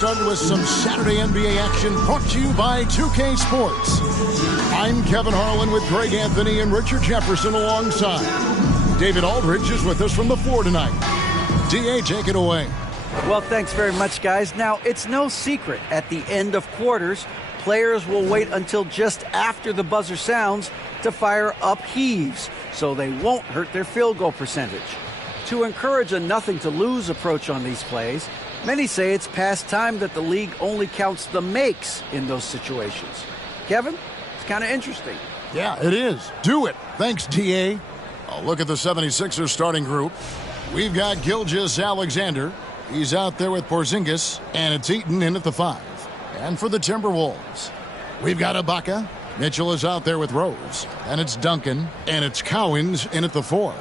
Started with some Saturday NBA action brought to you by 2K Sports. I'm Kevin Harlan with Greg Anthony and Richard Jefferson alongside. David Aldridge is with us from the floor tonight. DA, take it away. Well, thanks very much, guys. Now, it's no secret at the end of quarters, players will wait until just after the buzzer sounds to fire up heaves, so they won't hurt their field goal percentage. To encourage a nothing-to-lose approach on these plays, many say it's past time that the league only counts the makes in those situations. Kevin, it's kind of interesting. Yeah, it is. Do it. Thanks, TA. A look at the 76ers starting group. We've got Gilgeous-Alexander. He's out there with Porzingis, and it's Eaton in at the 5. And for the Timberwolves, we've got Ibaka. Mitchell is out there with Rose. And it's Duncan, and it's Cowens in at the 4.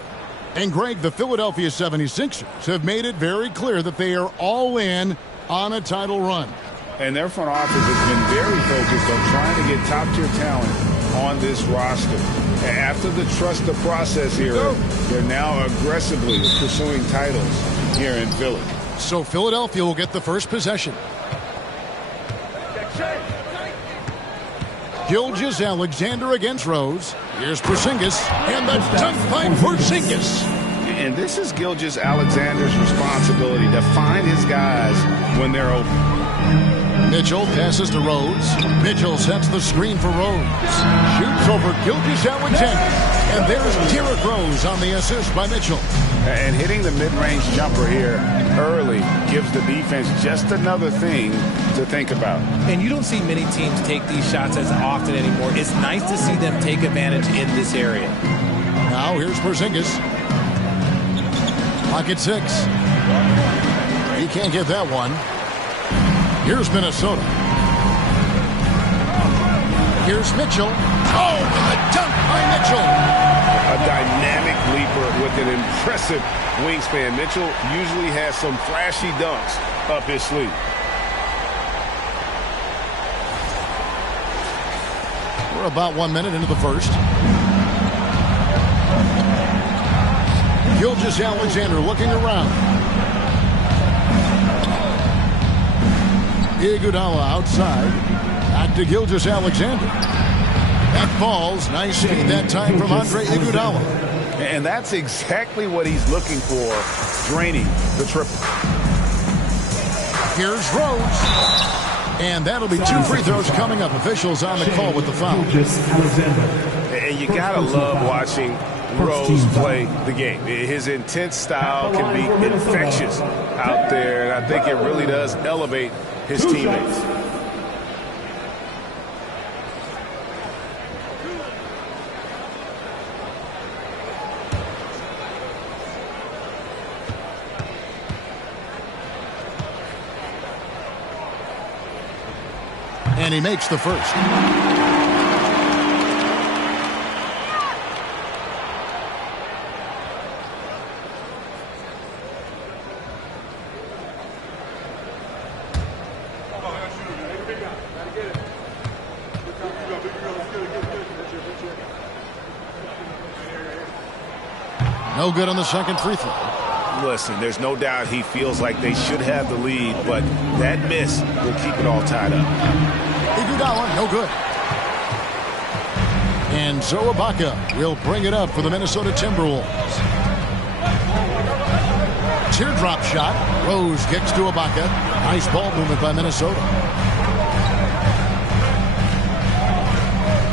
And Greg, the Philadelphia 76ers have made it very clear that they are all in on a title run. And their front office has been very focused on trying to get top-tier talent on this roster. After the trust the process era, they're now aggressively pursuing titles here in Philly. So Philadelphia will get the first possession. Gilgeous-Alexander against Rose. Here's Porzingis, and the dunk by Porzingis. And this is Gilgeous-Alexander's responsibility to find his guys when they're open. Mitchell passes to Rose. Mitchell sets the screen for Rose. Shoots over Gilgeous-Alexander. And there's Derrick Rose on the assist by Mitchell. And hitting the mid-range jumper here early gives the defense just another thing to think about. And you don't see many teams take these shots as often anymore. It's nice to see them take advantage in this area. Now here's Porzingis. Pocket 6. He can't get that one. Here's Minnesota. Here's Mitchell. Oh, and the dunk by Mitchell. A dynamic leaper with an impressive wingspan. Mitchell usually has some flashy dunks up his sleeve. We're about 1 minute into the first. Gilgeous-Alexander looking around. Iguodala outside. Back to Gilgeous-Alexander. That falls. Nice feed that time from Andre Iguodala. And that's exactly what he's looking for, draining the triple. Here's Rose. And that'll be 2 free throws coming up. Officials on the call with the foul. And you got to love watching Rose play the game. His intense style can be infectious out there, and I think it really does elevate his teammates. And he makes the first. No good on the second free throw. Listen, there's no doubt he feels like they should have the lead, but that miss will keep it all tied up. Iguodala, no good. And so Ibaka will bring it up for the Minnesota Timberwolves. Teardrop shot. Rose kicks to Ibaka. Nice ball movement by Minnesota.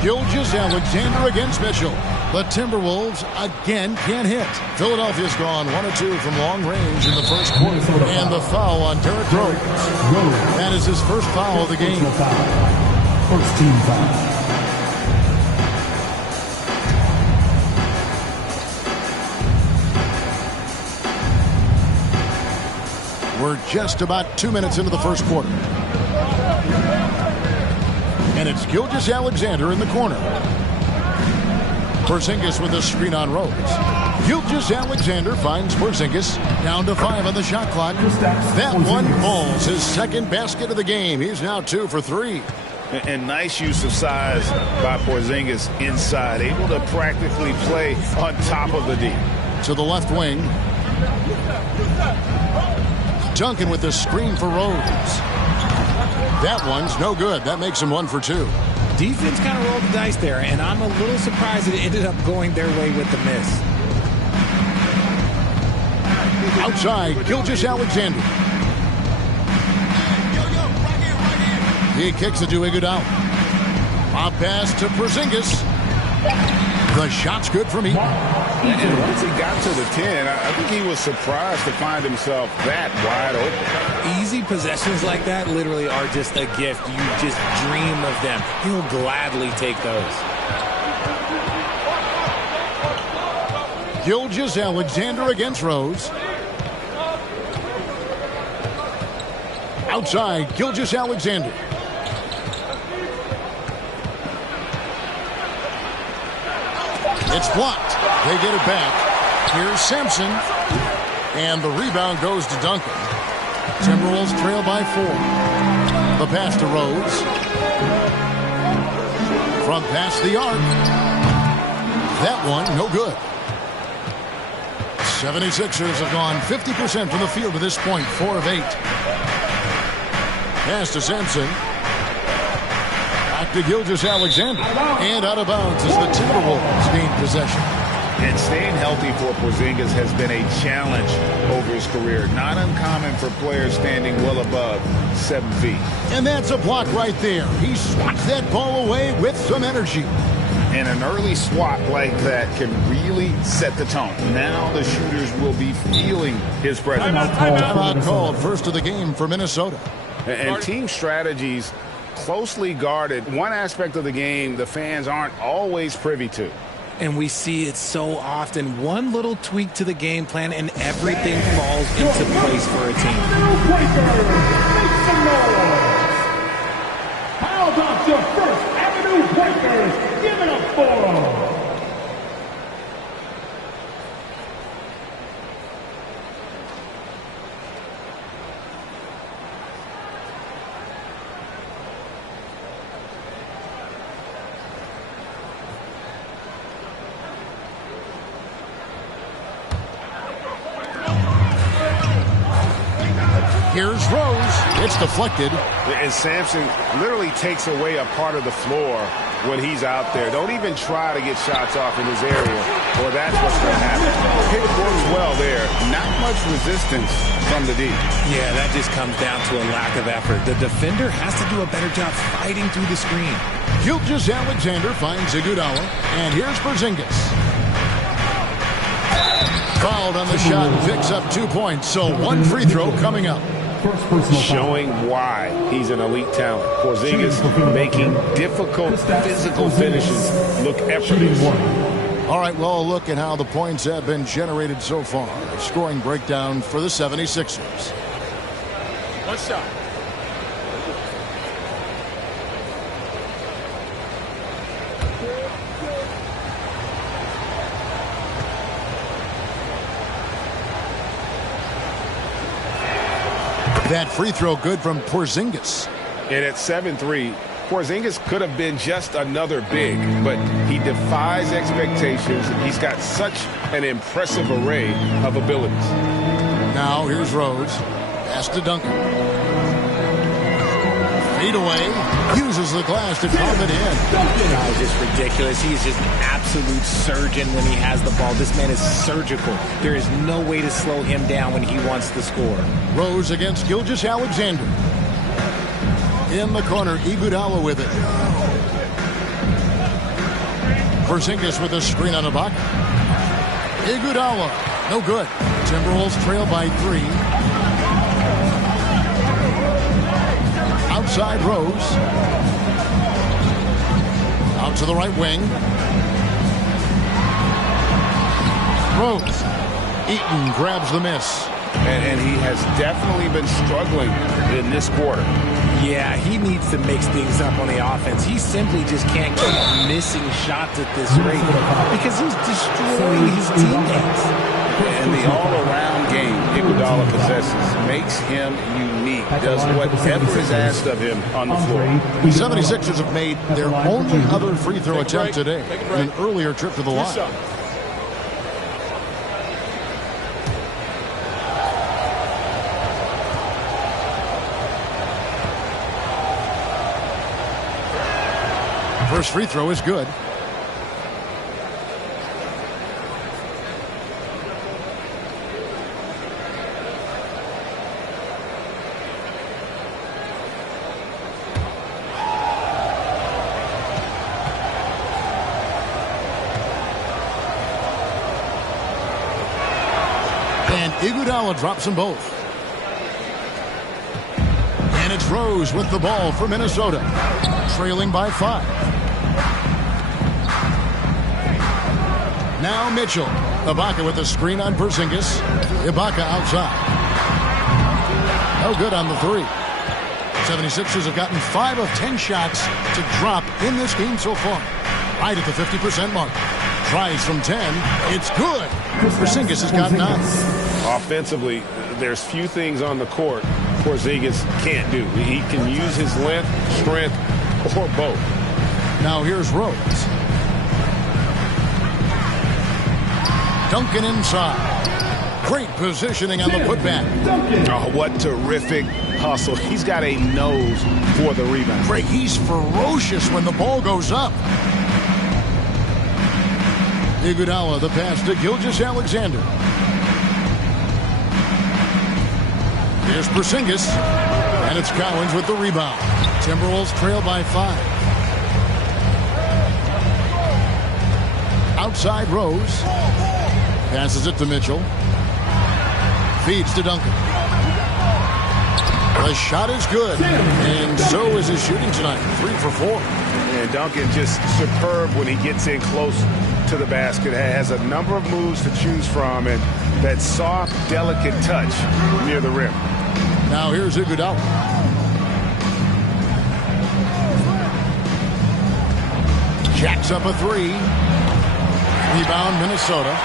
Gilgeous-Alexander against Mitchell. The Timberwolves again can't hit. Philadelphia's gone 1 of 2 from long range in the first quarter. And the foul on Derrick Rose. That is his first foul of the game. First team foul. We're just about 2 minutes into the first quarter. And it's Gilgeous-Alexander in the corner. Porzingis with a screen on Rose. Gilgeous-Alexander finds Porzingis down to 5 on the shot clock. That one falls, his second basket of the game. He's now 2 for 3. And nice use of size by Porzingis inside, able to practically play on top of the D. To the left wing. Duncan with the screen for Rose. That one's no good. That makes him 1 for 2. Defense kind of rolled the dice there, and I'm a little surprised it ended up going their way with the miss. Outside, Gilgeous-Alexander. He kicks it to Iguodala. Pop pass to Porzingis. The shot's good from Eaton. And once he got to the 10, I think he was surprised to find himself that wide open. Easy possessions like that literally are just a gift. You just dream of them. He'll gladly take those. Gilgeous-Alexander against Rose. Outside, Gilgeous-Alexander. It's blocked. They get it back. Here's Sampson. And the rebound goes to Duncan. Timberwolves trail by 4. The pass to Rose. From past the arc. That one, no good. 76ers have gone 50% from the field to this point, 4 of 8. Pass to Sampson. Back to Gilgeous-Alexander. And out of bounds as the Timberwolves gain possession. And staying healthy for Porzingis has been a challenge over his career. Not uncommon for players standing well above 7 feet. And that's a block right there. He swats that ball away with some energy. And an early swat like that can really set the tone. Now the shooters will be feeling his presence. Timeout called, first of the game for Minnesota. And team strategies closely guarded. One aspect of the game the fans aren't always privy to. And we see it so often. One little tweak to the game plan and everything falls into place for a team. How about your First Avenue Breakers? Give it up for them. Here's Rose. It's deflected. And Sampson literally takes away a part of the floor when he's out there. Don't even try to get shots off in his area, or that's what's going to happen. Pick works well there. Not much resistance from the D. Yeah, that just comes down to a lack of effort. The defender has to do a better job fighting through the screen. Gilgeous-Alexander finds Iguodala, and here's Porzingis. Fouled on the shot, picks up 2 points, so 1 free throw coming up. Showing why he's an elite talent. Porzingis making difficult physical finishes look effortless. All right, well, look at how the points have been generated so far. Scoring breakdown for the 76ers. One shot. That free throw good from Porzingis. And at 7-3, Porzingis could have been just another big, but he defies expectations. He's got such an impressive array of abilities. Now here's Rose. Pass to Duncan. Fade away. Uses the glass to drop it in. Oh, just ridiculous. He is just an absolute surgeon when he has the ball. This man is surgical. There is no way to slow him down when he wants to score. Rose against Gilgeous-Alexander. In the corner, Iguodala with it. Porzingis with a screen on the block. Iguodala, no good. Timberwolves trail by 3. Outside Rose. Out to the right wing. Rose. Eaton grabs the miss. And he has definitely been struggling in this quarter. Yeah, he needs to mix things up on the offense. He simply just can't keep missing shots at this rate because he's destroying his teammates. And the all-around game Iguodala possesses makes him unique. Does whatever is asked of him on the floor. The 76ers have made their only other free throw attempt today in an earlier trip to the line. First free throw is good. And Iguodala drops them both. And it's Rose with the ball for Minnesota, trailing by 5. Now Mitchell. Ibaka with the screen on Porzingis. Ibaka outside. No good on the 3. 76ers have gotten 5 of 10 shots to drop in this game so far. Right at the 50% mark. Tries from 10. It's good. Porzingis has got 9. Offensively, there's few things on the court Porzingis can't do. He can use his length, strength, or both. Now here's Rose. Duncan inside. Great positioning on the putback. Oh, what terrific hustle. He's got a nose for the rebound. Greg, he's ferocious when the ball goes up. Iguodala, the pass to Gilgeous-Alexander. Here's Porzingis, and it's Cowens with the rebound. Timberwolves trail by 5. Outside Rose. Passes it to Mitchell. Feeds to Duncan. The shot is good, and so is his shooting tonight. 3 for 4. And Duncan just superb when he gets in close to the basket. Has a number of moves to choose from, and that soft, delicate touch near the rim. Now here's Iguodala. Jacks up a 3. Rebound Minnesota.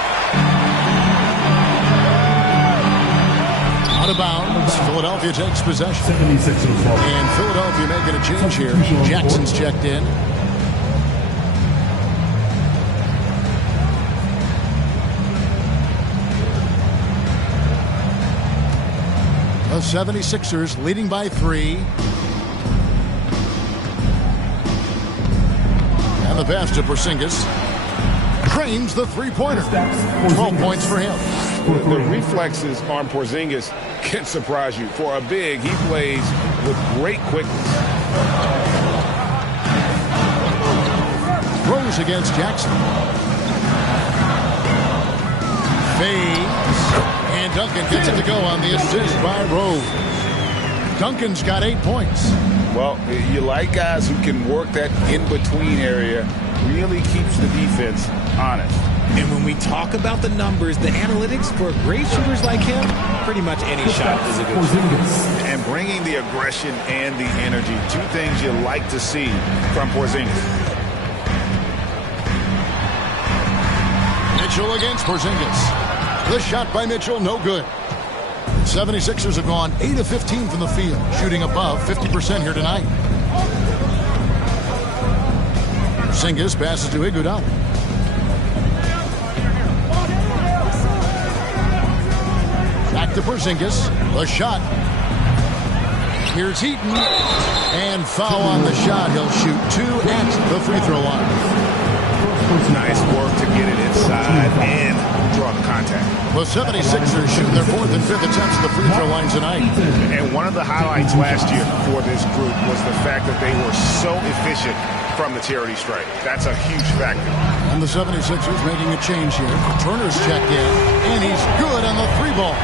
Out of bounds. Philadelphia takes possession. And Philadelphia making a change here. Jackson's checked in. The 76ers leading by 3. And the pass to Porzingis. Drains the three-pointer. 12 points for him. The reflexes on Porzingis can surprise you. For a big, he plays with great quickness. Rose against Jackson. Fades. And Duncan gets it to go on the assist by Rose. Duncan's got 8 points. Well, you like guys who can work that in-between area. Really keeps the defense honest. And when we talk about the numbers, the analytics for great shooters like him, pretty much any shot is a good shot. And bringing the aggression and the energy, 2 things you like to see from Porzingis. Mitchell against Porzingis. The shot by Mitchell, no good. 76ers have gone 8 of 15 from the field, shooting above 50% here tonight. Porzingis passes to Iguodala. Back to Porzingis. The shot. Here's Heaton. And foul on the shot. He'll shoot 2 at the free throw line. Nice work to get it inside and draw the contact. The 76ers shooting their 4th and 5th attempts at the free throw line tonight. And one of the highlights last year for this group was the fact that they were so efficient from the charity stripe. That's a huge factor. And the 76ers making a change here. Turner's checked in, and he's good on the 3-ball.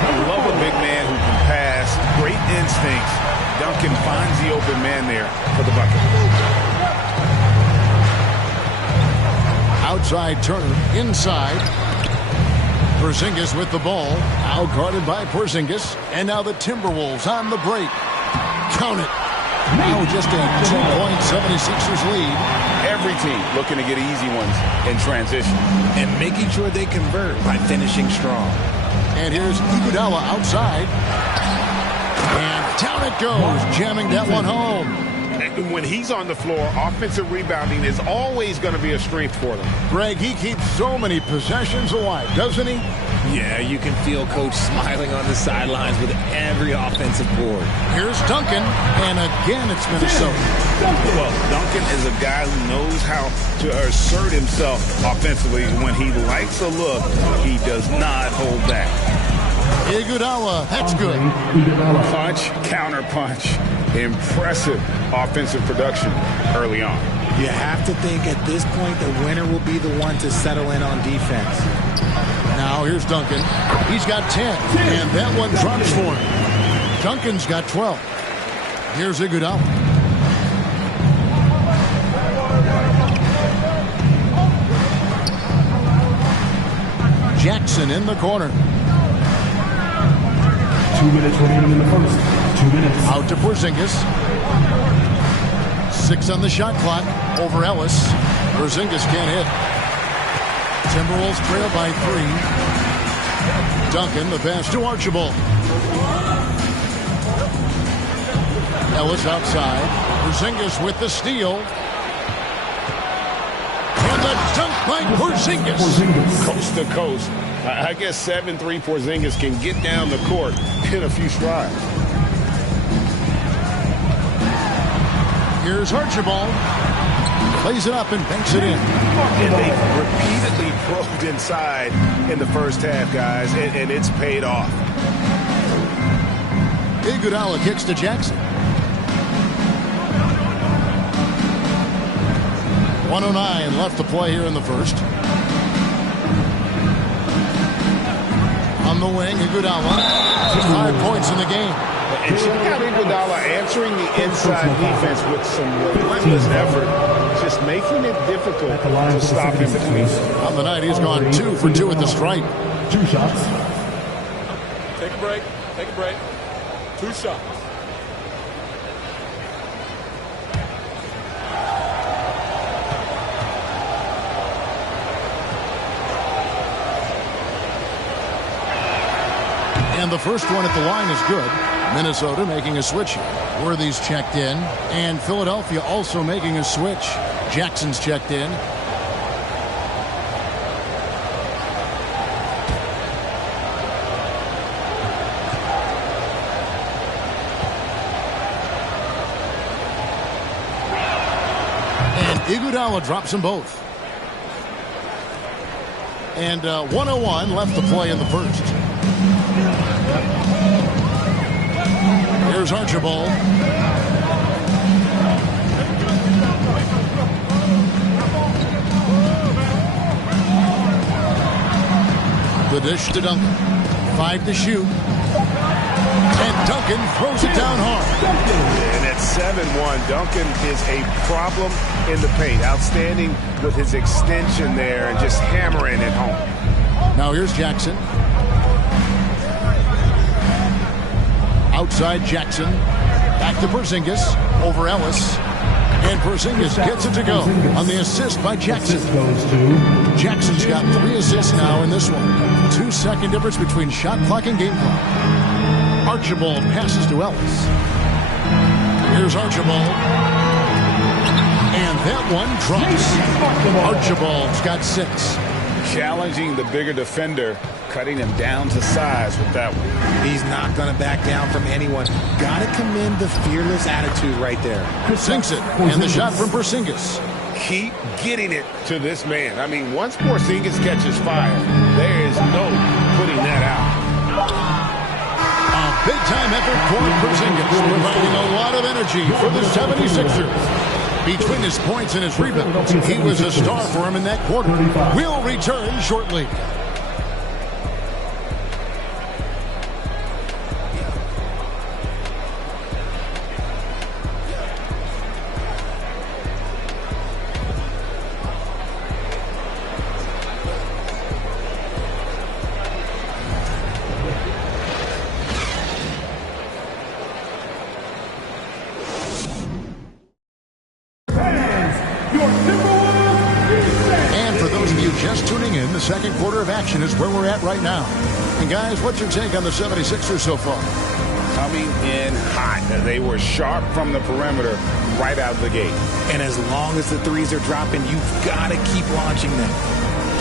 I love a big man who can pass. Great instincts. Duncan finds the open man there for the bucket. Outside Turner, inside. Porzingis with the ball. Out guarded by Porzingis. And now the Timberwolves on the break. Count it. Now just a 2-point 76ers lead. Every team looking to get easy ones in transition. And making sure they convert by finishing strong. And here's Iguodala outside. And down it goes, jamming that one home. And when he's on the floor, offensive rebounding is always going to be a strength for them. Greg, he keeps so many possessions alive, doesn't he? Yeah, you can feel Coach smiling on the sidelines with every offensive board. Here's Duncan, and again it's Minnesota. Well, Duncan is a guy who knows how to assert himself offensively. When he likes a look, he does not hold back. Iguodala, that's good. Punch, counter punch. Impressive offensive production early on. You have to think at this point the winner will be the one to settle in on defense. Now here's Duncan. He's got 10, and that one drops for him. Duncan's got 12. Here's Iguodala. Jackson in the corner. 2 minutes remaining in the first. 2 minutes. Out to Porzingis. 6 on the shot clock. Over Ellis. Porzingis can't hit. Timberwolves trail by 3. Duncan, the pass to Archibald. Ellis outside. Porzingis with the steal. And the dunk by Porzingis. Coast to coast. I guess 7'3" Porzingis can get down the court in a few strides. Here's Archibald. Plays it up and banks it in. And they repeatedly probed inside in the first half, guys, and it's paid off. Iguodala kicks to Jackson. 1:09 left to play here in the first. On the wing, Iguodala. 5 points in the game. And check out Iguodala answering the inside defense with some relentless effort, just making it difficult to stop him between. On the night, he's gone 2 for 2 at the stripe. 2 shots. Take a break. Take a break. 2 shots. And the first one at the line is good. Minnesota making a switch here. Worthy's checked in. And Philadelphia also making a switch. Jackson's checked in. And Iguodala drops them both. And 1:01 left to play in the first. Here's Archibald. The dish to Duncan. 5 to shoot. And Duncan throws it down hard. And at 7-1, Duncan is a problem in the paint. Outstanding with his extension there and just hammering it home. Now here's Jackson. Outside Jackson. Back to Porzingis. Over Ellis. And Porzingis gets it to go on the assist by Jackson. Jackson's got 3 assists now in this one. 2-second difference between shot clock and game clock. Archibald passes to Ellis. Here's Archibald. And that one drops. Archibald's got 6. Challenging the bigger defender, cutting him down to size with that one. He's not going to back down from anyone. Got to commend the fearless attitude right there. Sinks it. And the shot from Porzingis. Keep getting it to this man. I mean, once Porzingis catches fire, there is no putting that out. A big-time effort for Porzingis, providing a lot of energy for the 76ers. Between his points and his rebounds, he was a star for him in that quarter. We'll return shortly. Just tuning in, the second quarter of action is where we're at right now. And guys, what's your take on the 76ers so far? Coming in hot. They were sharp from the perimeter right out of the gate. And as long as the threes are dropping, you've got to keep launching them.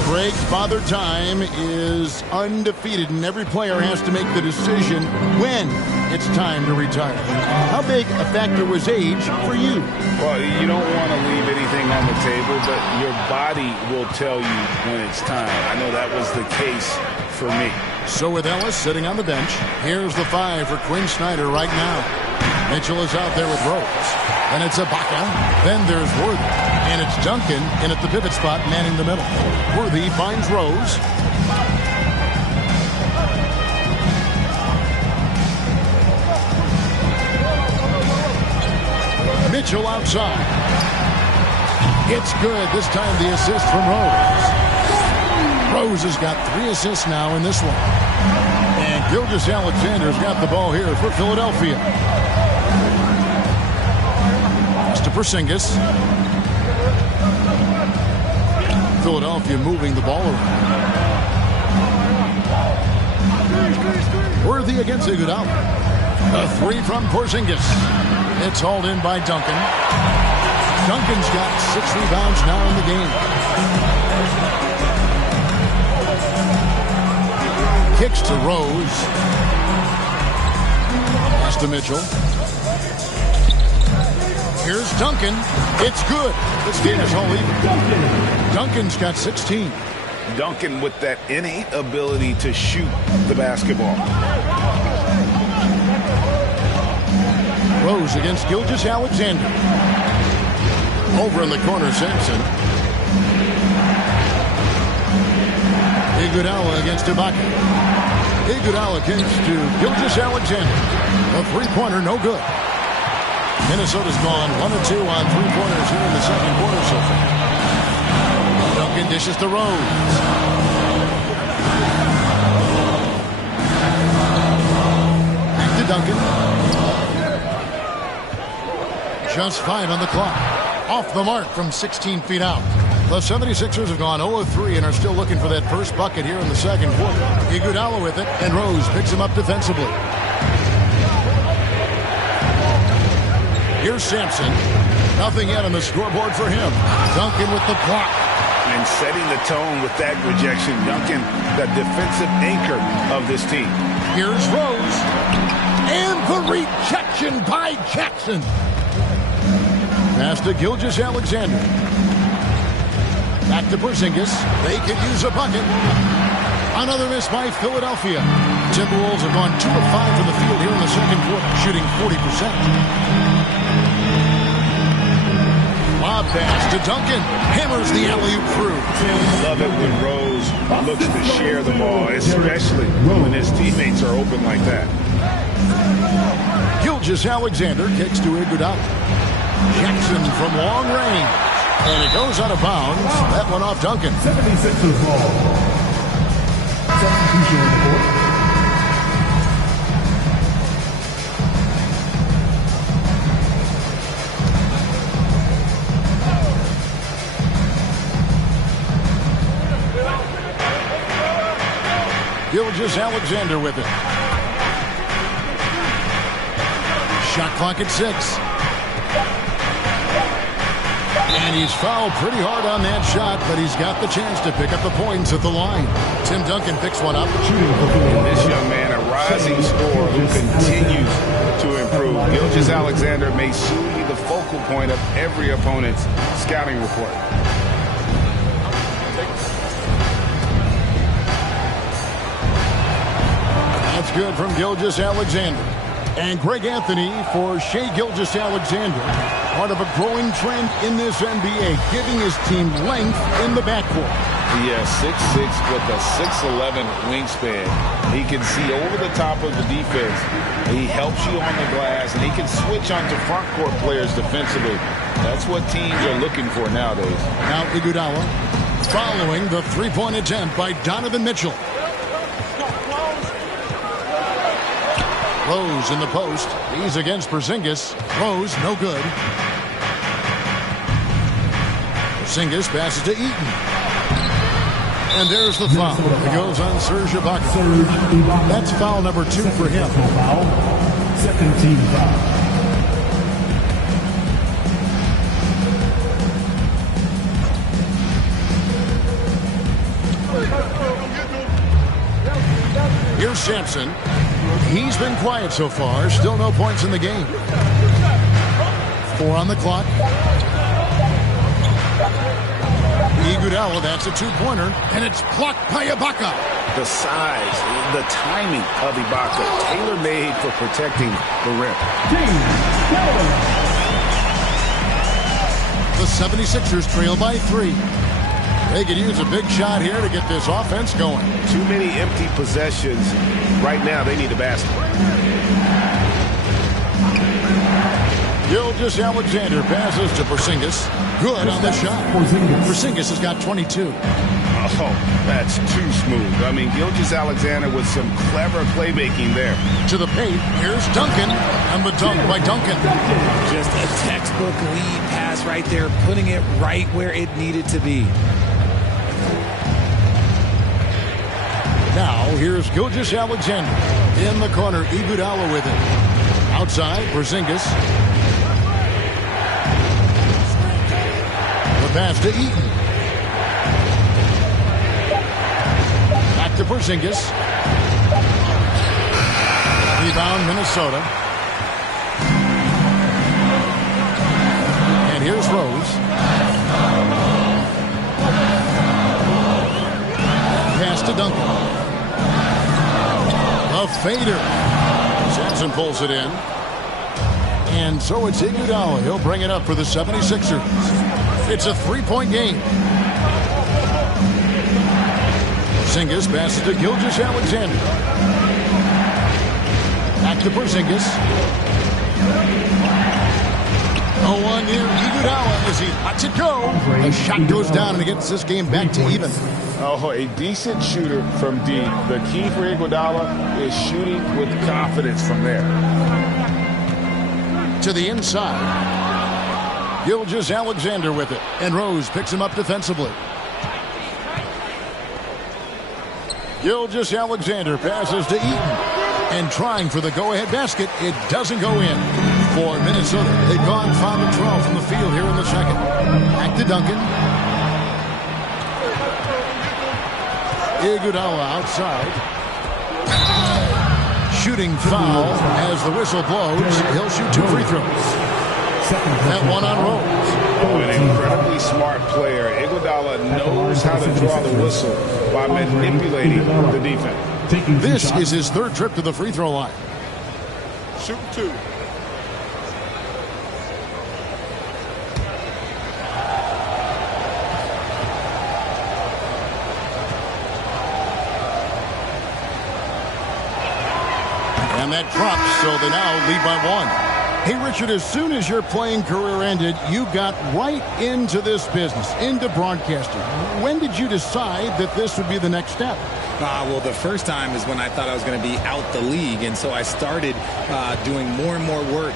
Craig, Father Time is undefeated, and every player has to make the decision when it's time to retire. How big a factor was age for you? Well, you don't want to leave anything on the table, but your body will tell you when it's time. I know that was the case for me. So with Ellis sitting on the bench, here's the 5 for Quinn Snyder right now. Mitchell is out there with Rose. Then it's Ibaka. Then there's Worthy. And it's Duncan in at the pivot spot, manning the middle. Worthy finds Rose. Mitchell outside. It's good. This time the assist from Rose. Rose has got 3 assists now in this one. And Gilgeous-Alexander's got the ball here for Philadelphia. It's to Porzingis. Philadelphia moving the ball around. Worthy against Iguodala. A 3 from Porzingis. It's hauled in by Duncan. Duncan's got 6 rebounds now in the game. Kicks to Rose. Pass to Mitchell. Here's Duncan. It's good. This game is all even. Duncan's got 16. Duncan with that innate ability to shoot the basketball. Rose against Gilgeous-Alexander. Over in the corner, Sampson. Iguodala against Ibaka. Iguodala kicks to Gilgeous-Alexander. A 3-pointer, no good. Minnesota's gone 1 of 2 on 3-pointers here in the second quarter so far. Duncan dishes to Rose. Back to Duncan. Just 5 on the clock. Off the mark from 16 feet out. The 76ers have gone 0 of 3 and are still looking for that first bucket here in the second quarter. Iguodala with it, and Rose picks him up defensively. Here's Sampson. Nothing yet on the scoreboard for him. Duncan with the block. And setting the tone with that rejection. Duncan, the defensive anchor of this team. Here's Rose. And the rejection by Jackson. Pass to Gilgeous-Alexander. Back to Porzingis. They could use a bucket. Another miss by Philadelphia. Timberwolves have gone 2 of 5 from the field here in the second quarter, shooting 40%. Lob pass to Duncan. Hammers the alley-oop through. Love it when Rose looks to share the ball, especially when his teammates are open like that. Gilgeous-Alexander kicks to Iguodala. Jackson from long range. And it goes out of bounds. That one off Duncan. 76ers ball. Substitution on the court. Gilgeous-Alexander with it. Shot clock at 6. And he's fouled pretty hard on that shot, but he's got the chance to pick up the points at the line. Tim Duncan picks one up. This young man, a rising scorer who continues to improve. Gilgeous-Alexander may soon be the focal point of every opponent's scouting report. That's good from Gilgeous-Alexander. And Greg Anthony for Shai Gilgeous-Alexander. Part of a growing trend in this NBA, giving his team length in the backcourt. Yeah, 6'6" with a 6'11" wingspan. He can see over the top of the defense. He helps you on the glass, and he can switch onto front court players defensively. That's what teams are looking for nowadays. Now Iguodala following the 3-point attempt by Donovan Mitchell. Rose in the post. He's against Porzingis. Rose, no good. Porzingis passes to Eaton. And there's the foul. It goes on Serge Ibaka. That's foul number 2 for him. Second team foul. Sampson. He's been quiet so far. Still no points in the game. 4 on the clock. Iguodala, that's a two-pointer, and it's blocked by Ibaka. The size, the timing of Ibaka, tailor-made for protecting the rim. The 76ers trail by 3. They could use a big shot here to get this offense going. Too many empty possessions. Right now, they need a basket. Gilgeous-Alexander passes to Porzingis. Good on the shot. Porzingis has got 22. Oh, that's too smooth. I mean, Gilgeous-Alexander with some clever playmaking there. To the paint, here's Duncan, and the dunk by Duncan. Just a textbook lead pass right there, putting it right where it needed to be. Now, here's Gilgeous-Alexander. In the corner, Iguodala with it. Outside, Porzingis. The pass to Eaton. Back to Porzingis. Rebound, Minnesota. And here's Rose. Pass to Duncan. A fader. Sampson pulls it in. And so it's Iguodala. He'll bring it up for the 76ers. It's a three-point game. Porzingis passes to Gilgeous-Alexander. Back to Porzingis. 0-1 near Iguodala as he lets it go. The shot goes down and it gets this game back to even. Oh, a decent shooter from deep. The key for Iguodala is shooting with confidence from there. To the inside. Gilgeous-Alexander with it. And Rose picks him up defensively. Gilgeous-Alexander passes to Eaton. And trying for the go-ahead basket, it doesn't go in. For Minnesota, they've gone 5 of 12 from the field here in the second. Back to Duncan. Iguodala outside. Shooting foul as the whistle blows. He'll shoot 2 free throws. That one on Rose. Oh, an incredibly smart player. Iguodala knows how to draw the whistle by manipulating the defense. This is his 3rd trip to the free throw line. Shoot 2. And that drops, so they now lead by 1. Hey, Richard, as soon as your playing career ended, you got right into this business, into broadcasting. When did you decide that this would be the next step? Well, the first time is when I thought I was going to be out the league, and so I started doing more and more work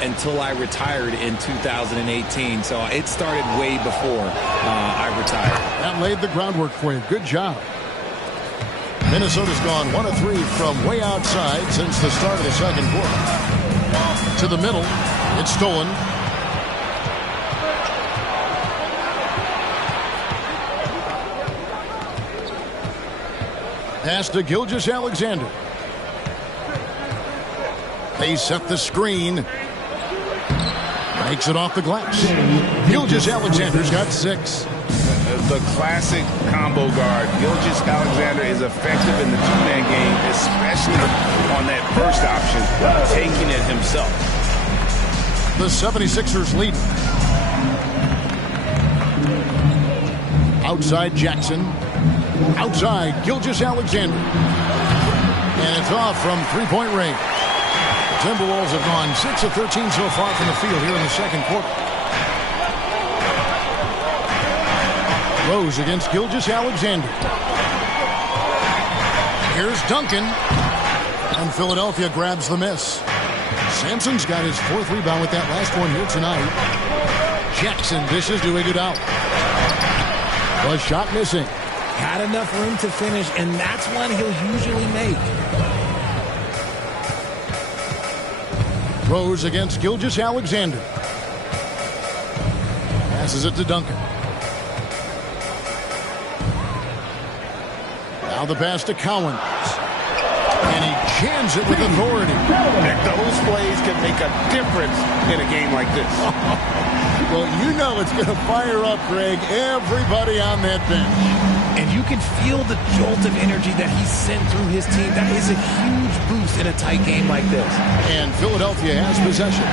until I retired in 2018. So it started way before I retired. That laid the groundwork for you. Good job. Minnesota's gone 1 of 3 from way outside since the start of the second quarter. To the middle. It's stolen. Pass to Gilgeous-Alexander. They set the screen. Makes it off the glass. Gilgeous-Alexander's got 6. The classic combo guard. Gilgeous-Alexander is effective in the two-man game, especially on that first option, taking it himself. The 76ers lead. Outside Jackson. Outside Gilgeous-Alexander. And it's off from three-point range. The Timberwolves have gone 6 of 13 so far from the field here in the second quarter. Rose against Gilgeous-Alexander. Here's Duncan. And Philadelphia grabs the miss. Sampson's got his 4th rebound with that last one here tonight. Jackson dishes to Iguodala. The shot missing. Had enough room to finish, and that's one he'll usually make. Rose against Gilgeous-Alexander. Passes it to Duncan. Now the pass to Cowens. And And he jams it with authority. And those plays can make a difference in a game like this. Well, you know it's going to fire up, Greg, everybody on that bench. And you can feel the jolt of energy that he sent through his team. That is a huge boost in a tight game like this. And Philadelphia has possession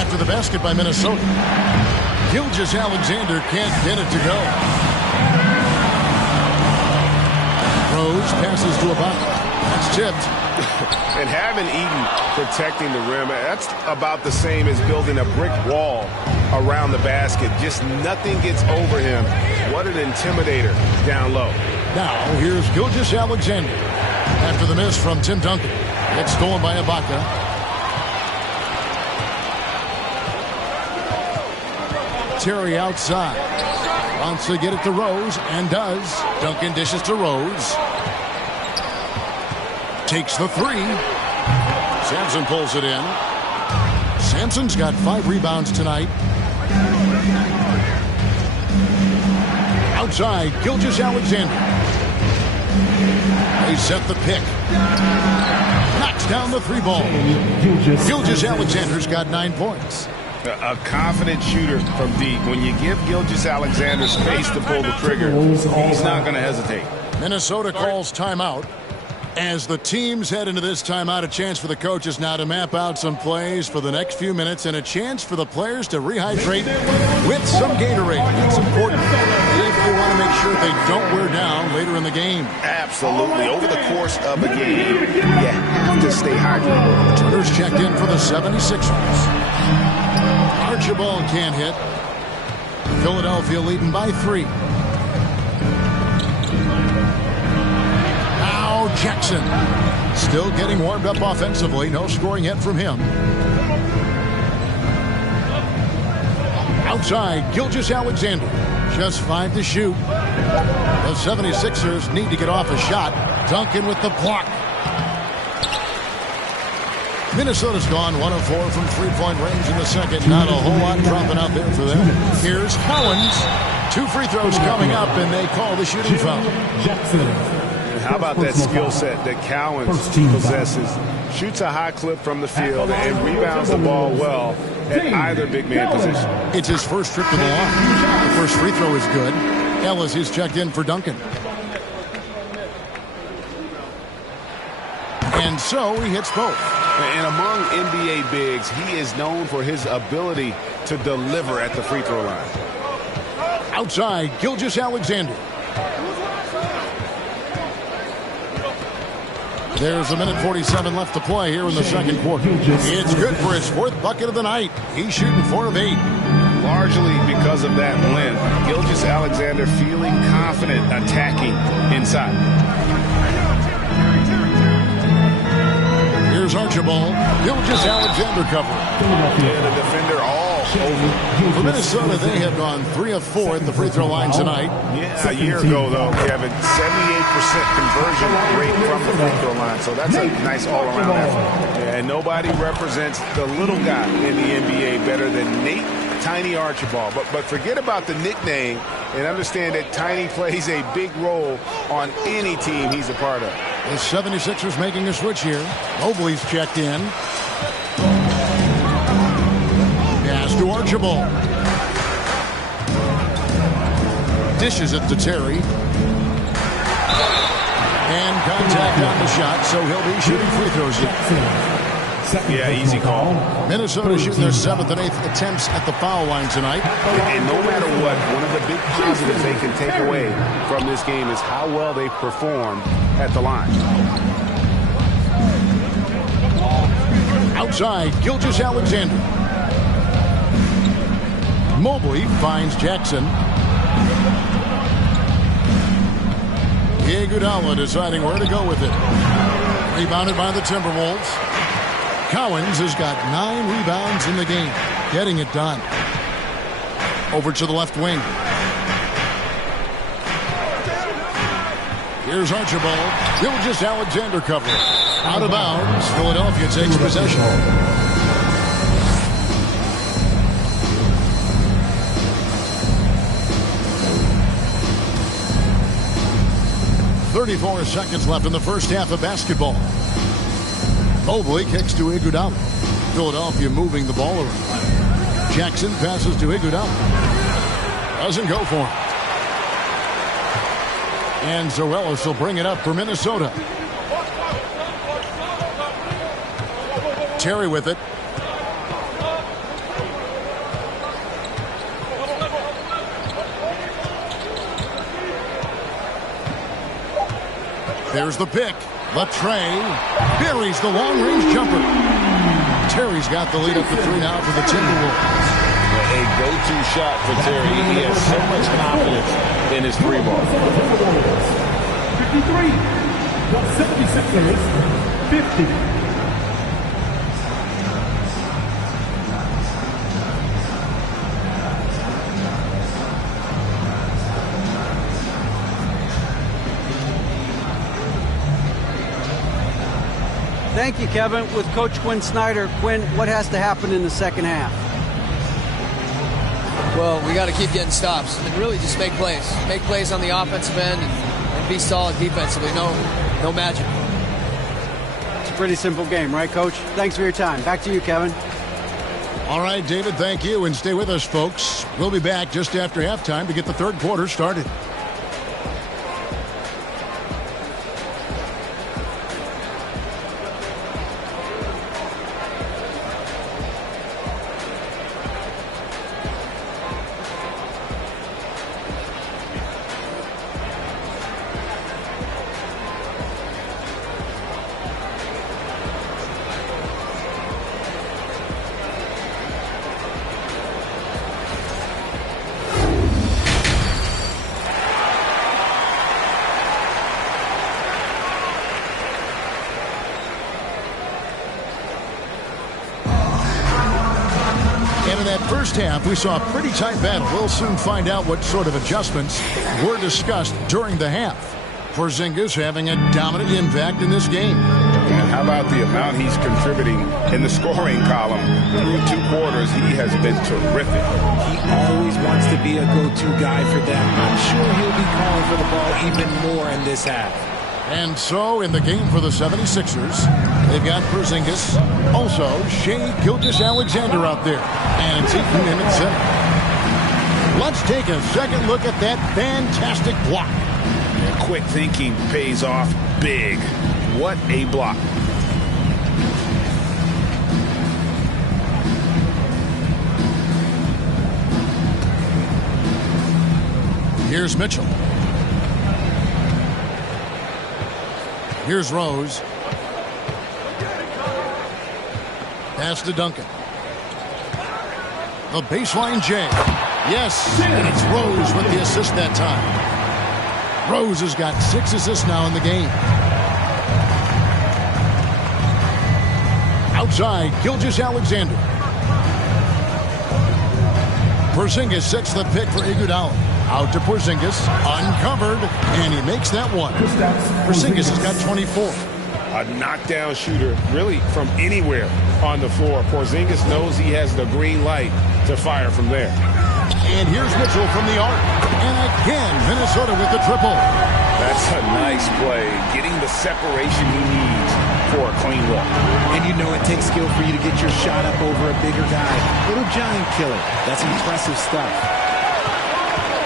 after the basket by Minnesota. Gilgeous-Alexander can't get it to go. Rose passes to Ibaka. That's tipped. And having Eaton protecting the rim, that's about the same as building a brick wall around the basket. Just nothing gets over him. What an intimidator down low. Now, here's Gilgeous-Alexander. After the miss from Tim Duncan. It's stolen by Ibaka. Terry outside. Wants to get it to Rose, and does. Duncan dishes to Rose. Takes the three. Sampson pulls it in. Sampson's got 5 rebounds tonight. Outside, Gilgeous-Alexander. They set the pick. Knocks down the 3 ball. Gilgeous-Alexander's got 9 points. A confident shooter from deep. When you give Gilgeous-Alexander space to pull the trigger, he's not going to hesitate. Minnesota calls timeout. As the teams head into this timeout, a chance for the coaches now to map out some plays for the next few minutes and a chance for the players to rehydrate with some Gatorade. It's important if they want to make sure they don't wear down later in the game. Absolutely. Over the course of a game, you have to stay hydrated. Turner's checked in for the 76ers. Archibald can't hit. Philadelphia leading by 3. Jackson still getting warmed up offensively. No scoring yet from him. Outside, Gilgeous-Alexander. Just 5 to shoot. The 76ers need to get off a shot. Duncan with the block. Minnesota's gone 1 of 4 from three-point range in the second. Not a whole lot dropping out there for them. Here's Collins. 2 free throws coming up, and they call the shooting foul. How about that skill set that Cowens possesses? Shoots a high clip from the field and rebounds the ball well at either big man position. It's his first trip to the line. The first free throw is good. Ellis is checked in for Duncan. And so he hits both. And among NBA bigs, he is known for his ability to deliver at the free throw line. Outside, Gilgeous-Alexander. There's a minute 47 left to play here in the second quarter. It's good for his 4th bucket of the night. He's shooting 4 of 8. Largely because of that length, Gilgeous-Alexander feeling confident attacking inside. Here's Archibald. Gilgeous-Alexander covering. And the defender all over. For Minnesota, they have gone 3 of 4 at the free throw line tonight. Yeah, a year ago, though, Kevin, 78% conversion rate from the free throw line. So that's a nice all-around effort. And nobody represents the little guy in the NBA better than Nate Tiny Archibald. But forget about the nickname and understand that Tiny plays a big role on any team he's a part of. The 76ers making a switch here. Mobley's checked in. Pass to Archibald. Dishes it to Terry. And contact on the shot, so he'll be shooting free throws yet. Yeah, easy call. Minnesota shooting their 7th and 8th attempts at the foul line tonight. And no matter what, one of the big positives they can take away from this game is how well they perform at the line. Outside, Gilgeous-Alexander. Mobley finds Jackson. Iguodala deciding where to go with it. Rebounded by the Timberwolves. Cowens has got 9 rebounds in the game. Getting it done. Over to the left wing. Here's Archibald. Gilgeous-Alexander covering. Out of bounds. Philadelphia takes possession. .34 seconds left in the first half of basketball. Mobley kicks to Iguodala. Philadelphia moving the ball around. Jackson passes to Iguodala. Doesn't go for it. And Zarellis will bring it up for Minnesota. Terry with it. There's the pick. Latrey buries the long-range jumper. Terry's got the lead up to 3 now for the Timberwolves. A go-to shot for Terry. He has so much confidence in his three ball. 53. The 76ers, 50. Thank you, Kevin. With Coach Quinn Snyder, Quinn, what has to happen in the second half? Well, we got to keep getting stops and really just make plays. Make plays on the offensive end and be solid defensively. No magic. It's a pretty simple game, right, Coach? Thanks for your time. Back to you, Kevin. All right, David, thank you. And stay with us, folks. We'll be back just after halftime to get the third quarter started. First half, we saw a pretty tight battle. We'll soon find out what sort of adjustments were discussed during the half. Porzingis having a dominant impact in this game. And how about the amount he's contributing in the scoring column through 2 quarters? He has been terrific. He always wants to be a go-to guy for them. I'm sure he'll be calling for the ball even more in this half. And so, in the game for the 76ers, they've got Porzingis, also Shai Gilgeous-Alexander out there, and it's Eaton in at center. Let's take a second look at that fantastic block. And quick thinking pays off big. What a block. Here's Mitchell. Here's Rose. Pass to Duncan. The baseline J. Yes, and it's Rose with the assist that time. Rose has got 6 assists now in the game. Outside, Gilgeous-Alexander. Porzingis sets the pick for Iguodala. Out to Porzingis, uncovered, and he makes that one. Porzingis has got 24. A knockdown shooter, really from anywhere on the floor. Porzingis knows he has the green light to fire from there. And here's Mitchell from the arc. And again, Minnesota with the triple. That's a nice play, getting the separation he needs for a clean look. And you know it takes skill for you to get your shot up over a bigger guy. Little giant killer. That's impressive stuff.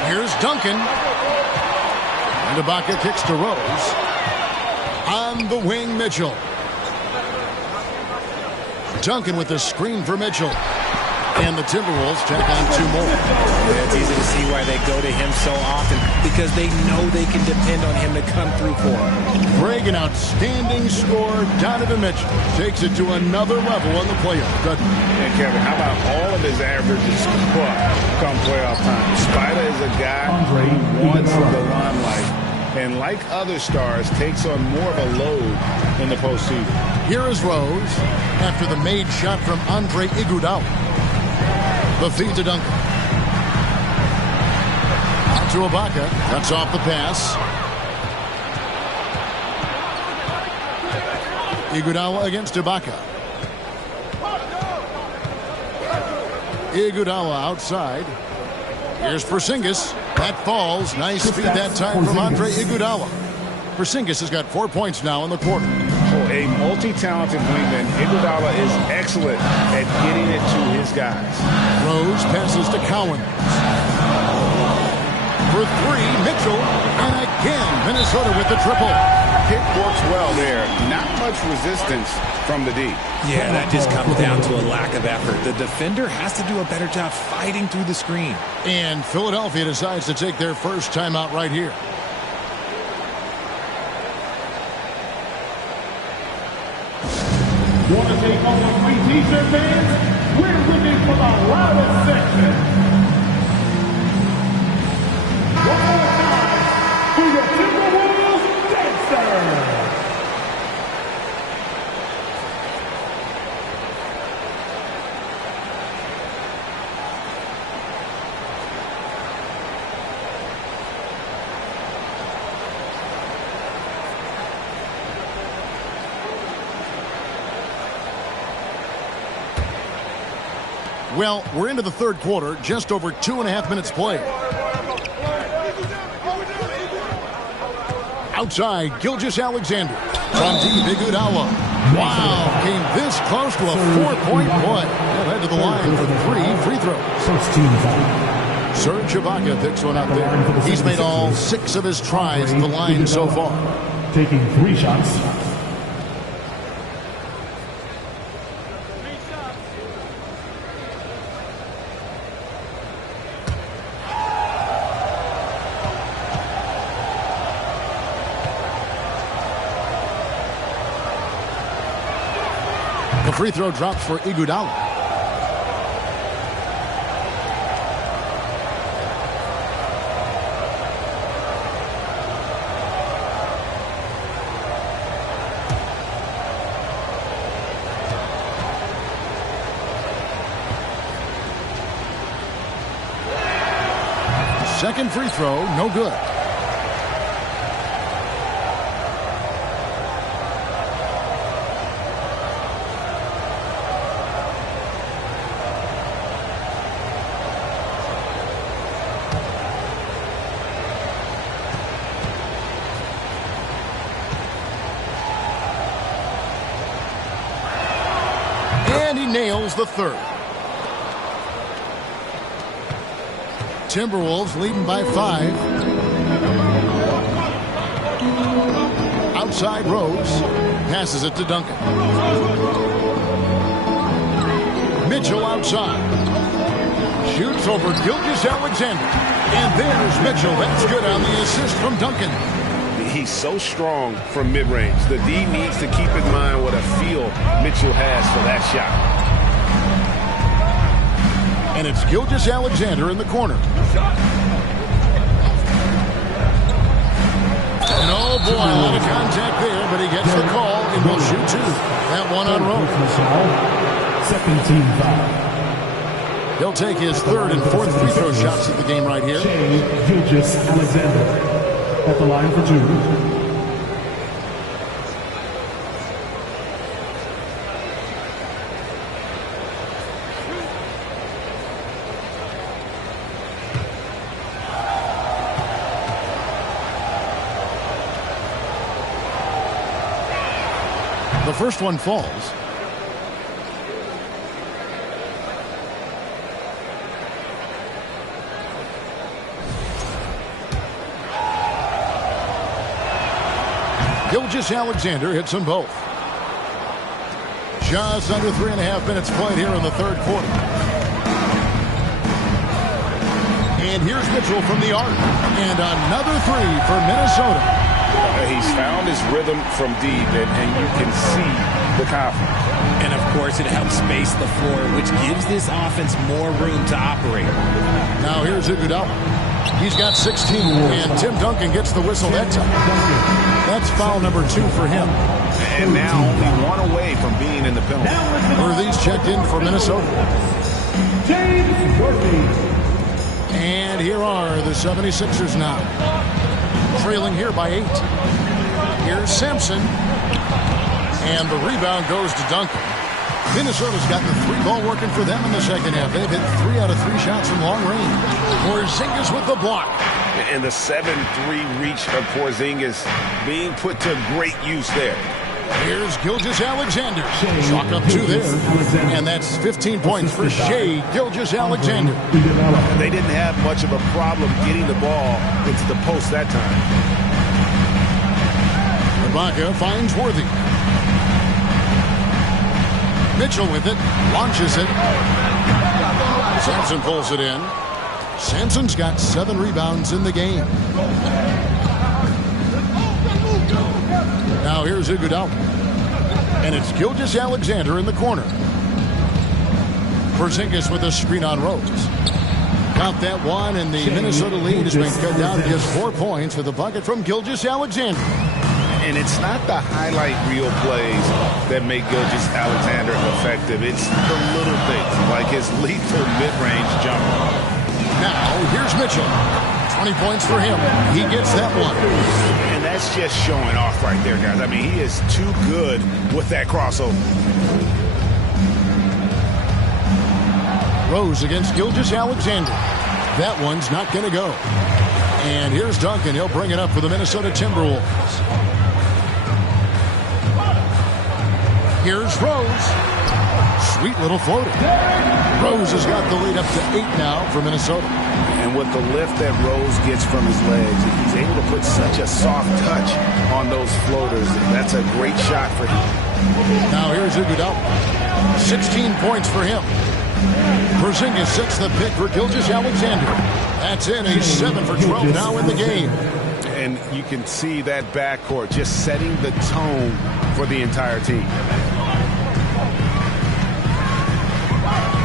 Here's Duncan. And Ibaka kicks to Rose. On the wing, Mitchell. Duncan with the screen for Mitchell. And the Timberwolves tack on 2 more. Yeah, it's easy to see why they go to him so often, because they know they can depend on him to come through for them. Greg, an outstanding scorer. Donovan Mitchell takes it to another level in the playoffs, doesn't he? And Kevin, how about all of his averages come playoff time? Spider is a guy who wants the limelight, and like other stars, takes on more of a load in the postseason. Here is Rose after the made shot from Andre Iguodala. The feed to Duncan. Out to Ibaka. Cuts off the pass. Iguodala against Ibaka. Iguodala outside. Here's Porzingis. That falls. Nice feed that time from Andre Iguodala. Porzingis has got 4 points now in the quarter. For a multi-talented wingman, Iguodala is excellent at getting it to his guys. Rose passes to Cowan. For three, Mitchell. And again, Minnesota with the triple. Pick works well there. Not much resistance from the D. Yeah, that just comes down to a lack of effort. The defender has to do a better job fighting through the screen. And Philadelphia decides to take their first timeout right here. Want to take all the free t-shirt fans? We're looking for the loudest section. One more time to the Timberwolves dancer. Well, we're into the third quarter, just over 2.5 minutes played. Outside, Gilgeous-Alexander. From deep, Iguodala. Wow, came this close to a 4-point play. He'll head to the line for 3 free throws. First team foul. Serge Ibaka picks one up there. He's made all 6 of his tries at the line so far. Taking 3 shots. The free throw drops for Iguodala. Second free throw, no good. And he nails the third. Timberwolves leading by 5. Outside Rose. Passes it to Duncan. Mitchell outside. Shoots over Gilgeous-Alexander. And there's Mitchell. That's good on the assist from Duncan. He's so strong from mid-range. The D needs to keep in mind what a feel Mitchell has for that shot. And it's Gilgeous-Alexander in the corner. And oh boy, a lot of contact there, but he gets the call and will shoot 2. That one on Rose. Second team foul. He'll take his third and fourth free throw shots of the game right here. Gilgeous-Alexander at the line for 2. The first one falls. Gilgeous-Alexander hits them both. Just under 3.5 minutes played here in the third quarter. And here's Mitchell from the arc. And another 3 for Minnesota. He's found his rhythm from deep, and you can see the confidence. And, of course, it helps space the floor, which gives this offense more room to operate. Now here's Iguodala. He's got 16, and Tim Duncan gets the whistle that time. That's foul number 2 for him. And now only 1 away from being in the penalty. Worthy's checked in for Minnesota. James Worthy. And here are the 76ers now. Trailing here by 8. Here's Sampson. And the rebound goes to Duncan. Minnesota's got the 3 ball working for them in the second half. They've hit 3 out of 3 shots from long range. Porzingis with the block. And the 7-3 reach of Porzingis being put to great use there. Here's Gilgeous-Alexander. Chalk up 2 there. And that's 15 points for Shai Gilgeous-Alexander. They didn't have much of a problem getting the ball into the post that time. Ibaka finds Worthy. Mitchell with it. Launches it. Sampson pulls it in. Sampson's got 7 rebounds in the game. Now here's Iguodala. And it's Gilgeous-Alexander in the corner. Porzingis with a screen on Rose. Count that one, and the Minnesota lead has been cut down to just 4 points with a bucket from Gilgeous-Alexander. And it's not the highlight reel plays that make Gilgeous-Alexander effective. It's the little things, like his lethal mid-range jumper. Now, here's Mitchell. 20 points for him. He gets that one. And that's just showing off right there, guys. I mean, he is too good with that crossover. Rose against Gilgeous-Alexander. That one's not going to go. And here's Duncan. He'll bring it up for the Minnesota Timberwolves. Here's Rose. Sweet little floater. Rose has got the lead up to 8 now for Minnesota. And with the lift that Rose gets from his legs, he's able to put such a soft touch on those floaters. That's a great shot for him. Now here's Iguodala. 16 points for him. Porzingis sets the pick for Gilgeous-Alexander. That's in. He's 7 for 12 now in the game. And you can see that backcourt just setting the tone for the entire team.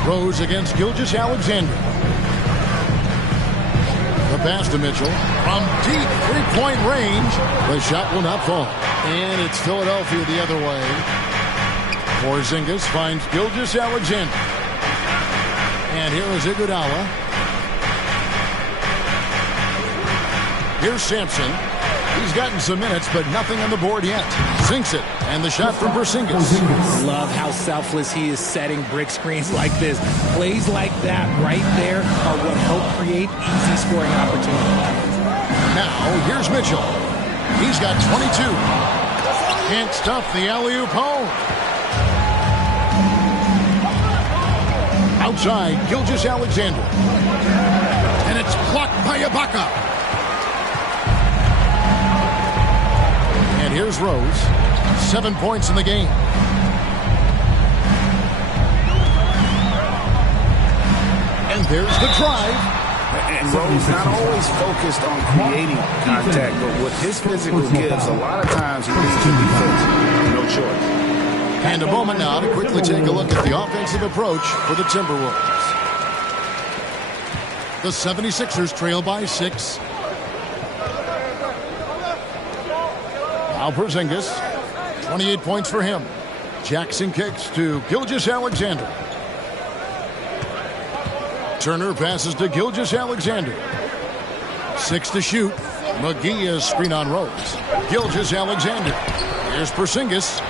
Rose against Gilgeous-Alexander. The pass to Mitchell. From deep three-point range, the shot will not fall. And it's Philadelphia the other way. Porzingis finds Gilgeous-Alexander. And here is Iguodala. Here's Sampson. He's gotten some minutes, but nothing on the board yet. Sinks it, and the shot from Porzingis. Love how selfless he is setting brick screens like this. Plays like that right there are what help create easy scoring opportunities. Now, here's Mitchell. He's got 22. Can't stuff the alley-oop home. Outside, Gilgeous-Alexander. And it's blocked by Ibaka. And here's Rose. 7 points in the game. And there's the drive. And Rose not always focused on creating contact, but with his physical gifts, a lot of times he needs to defense. No choice. And a moment now to quickly take a look at the offensive approach for the Timberwolves. The 76ers trail by 6. Now Porzingis, 28 points for him. Jackson kicks to Gilgeous-Alexander. Turner passes to Gilgeous-Alexander. 6 to shoot. McGee is screen on Rose. Gilgeous-Alexander. Here's Porzingis.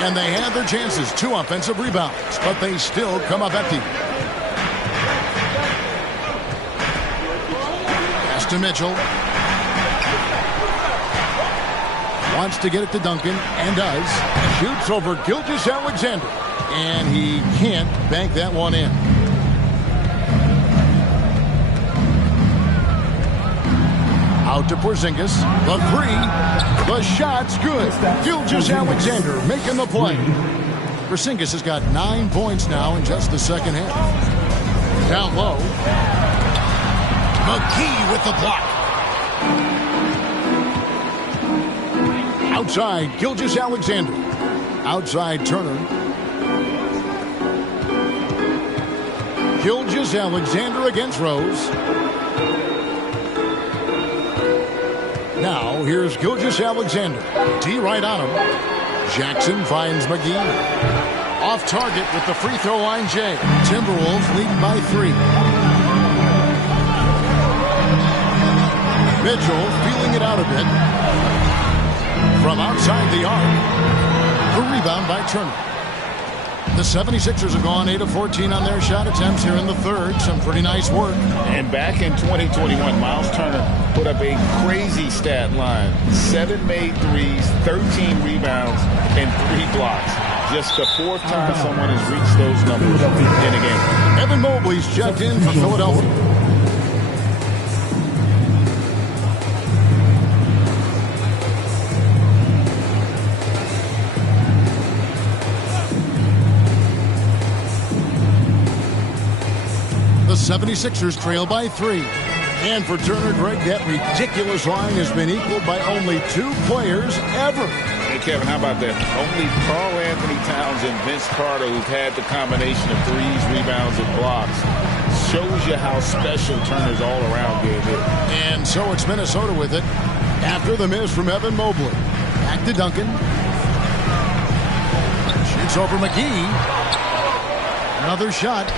And they had their chances. 2 offensive rebounds, but they still come up empty. Pass to Mitchell. Wants to get it to Duncan, and does. Shoots over Gilgeous-Alexander. And he can't bank that one in. Out to Porzingis. The 3. The shot's good. Gilgeous-Alexander making the play. Porzingis has got 9 points now in just the second half. Down low. McGee with the block. Outside, Gilgeous-Alexander. Outside, Turner. Gilgeous-Alexander against Rose. Now, here's Gilgeous-Alexander. D right on him. Jackson finds McGee. Off target with the free throw line, Jay. Timberwolves leading by 3. Mitchell feeling it out a bit. From outside the arc. The rebound by Turner. The 76ers have gone 8 of 14 on their shot attempts here in the third. Some pretty nice work. And back in 2021, Miles Turner put up a crazy stat line. 7 made threes, 13 rebounds, and 3 blocks. Just the 4th time someone has reached those numbers in a game. Evan Mobley's checked in for Philadelphia. The 76ers trail by 3. And for Turner, Greg, that ridiculous line has been equaled by only 2 players ever. Hey, Kevin, how about that? Only Karl Anthony Towns and Vince Carter, who've had the combination of threes, rebounds, and blocks. Shows you how special Turner's all-around game is. And so it's Minnesota with it after the miss from Evan Mobley. Back to Duncan. Shoots over McGee. Another shot.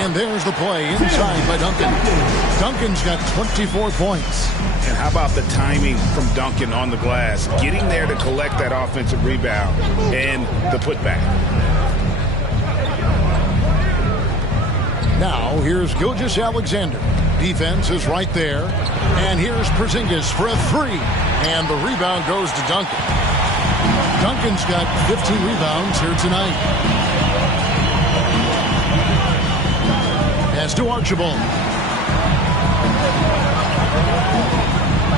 And there's the play inside by Duncan. Duncan's got 24 points. And how about the timing from Duncan on the glass? Getting there to collect that offensive rebound and the putback. Now, here's Gilgeous-Alexander. Defense is right there. And here's Porzingis for a 3. And the rebound goes to Duncan. Duncan's got 15 rebounds here tonight. As to Archibald.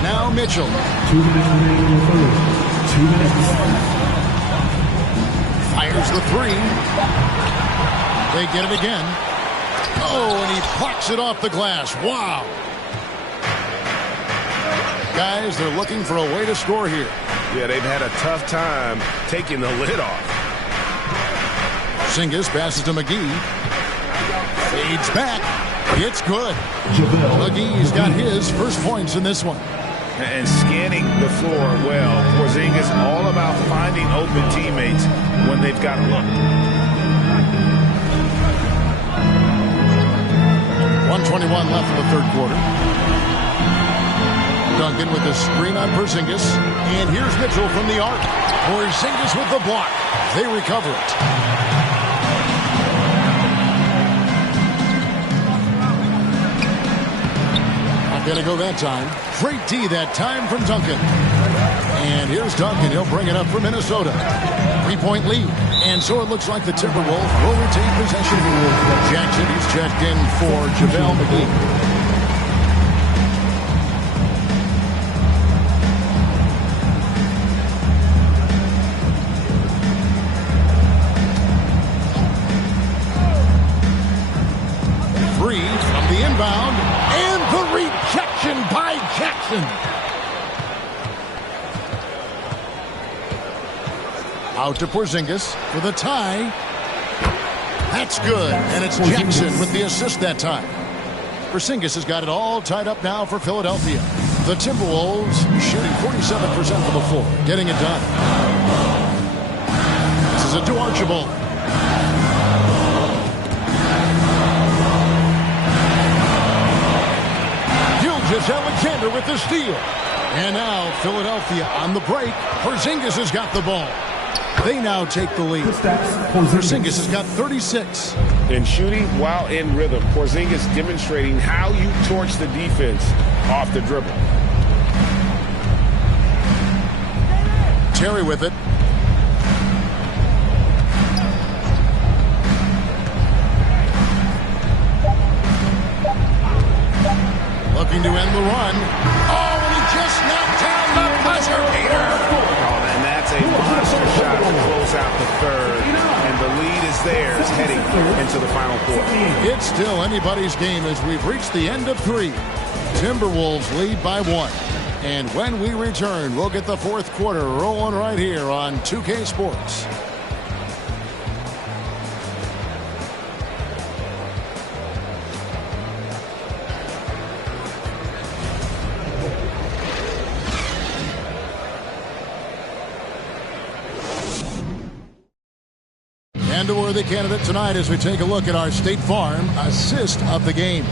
Now Mitchell. 2 minutes remaining in the third. 2 minutes. Fires the 3. They get it again. Oh, and he plucks it off the glass. Wow. Guys, they're looking for a way to score here. Yeah, they've had a tough time taking the lid off. Porzingis passes to McGee. Fades back. It's good. McGee's got his first points in this one. And scanning the floor well. Porzingis all about finding open teammates when they've got a look. 1:21 left in the third quarter. Duncan with the screen on Porzingis. And here's Mitchell from the arc. Porzingis with the block. They recover it. Gonna go that time. Great D that time from Duncan. And here's Duncan. He'll bring it up for Minnesota. 3-point lead. And so it looks like the Timberwolves will retain possession. Jackson, he's checked in for JaVale McGee. From the inbound, and the rejection by Jackson. Out to Porzingis for the tie. That's good, and it's Jackson with the assist that time. Porzingis has got it all tied up now for Philadelphia. The Timberwolves shooting 47% from the floor, getting it done. This is a to Archibald. Alexander with the steal. And now Philadelphia on the break. Porzingis has got the ball. They now take the lead. Porzingis has got 36. In shooting while in rhythm, Porzingis demonstrating how you torch the defense off the dribble. Terry with it. Looking to end the run. Oh, and he just knocked down the buzzer beater. Oh, and that's a monster shot to close out the third. And the lead is theirs heading into the final quarter. It's still anybody's game as we've reached the end of 3. Timberwolves lead by 1. And when we return, we'll get the fourth quarter rolling right here on 2K Sports. And a worthy candidate tonight as we take a look at our State Farm assist of the game.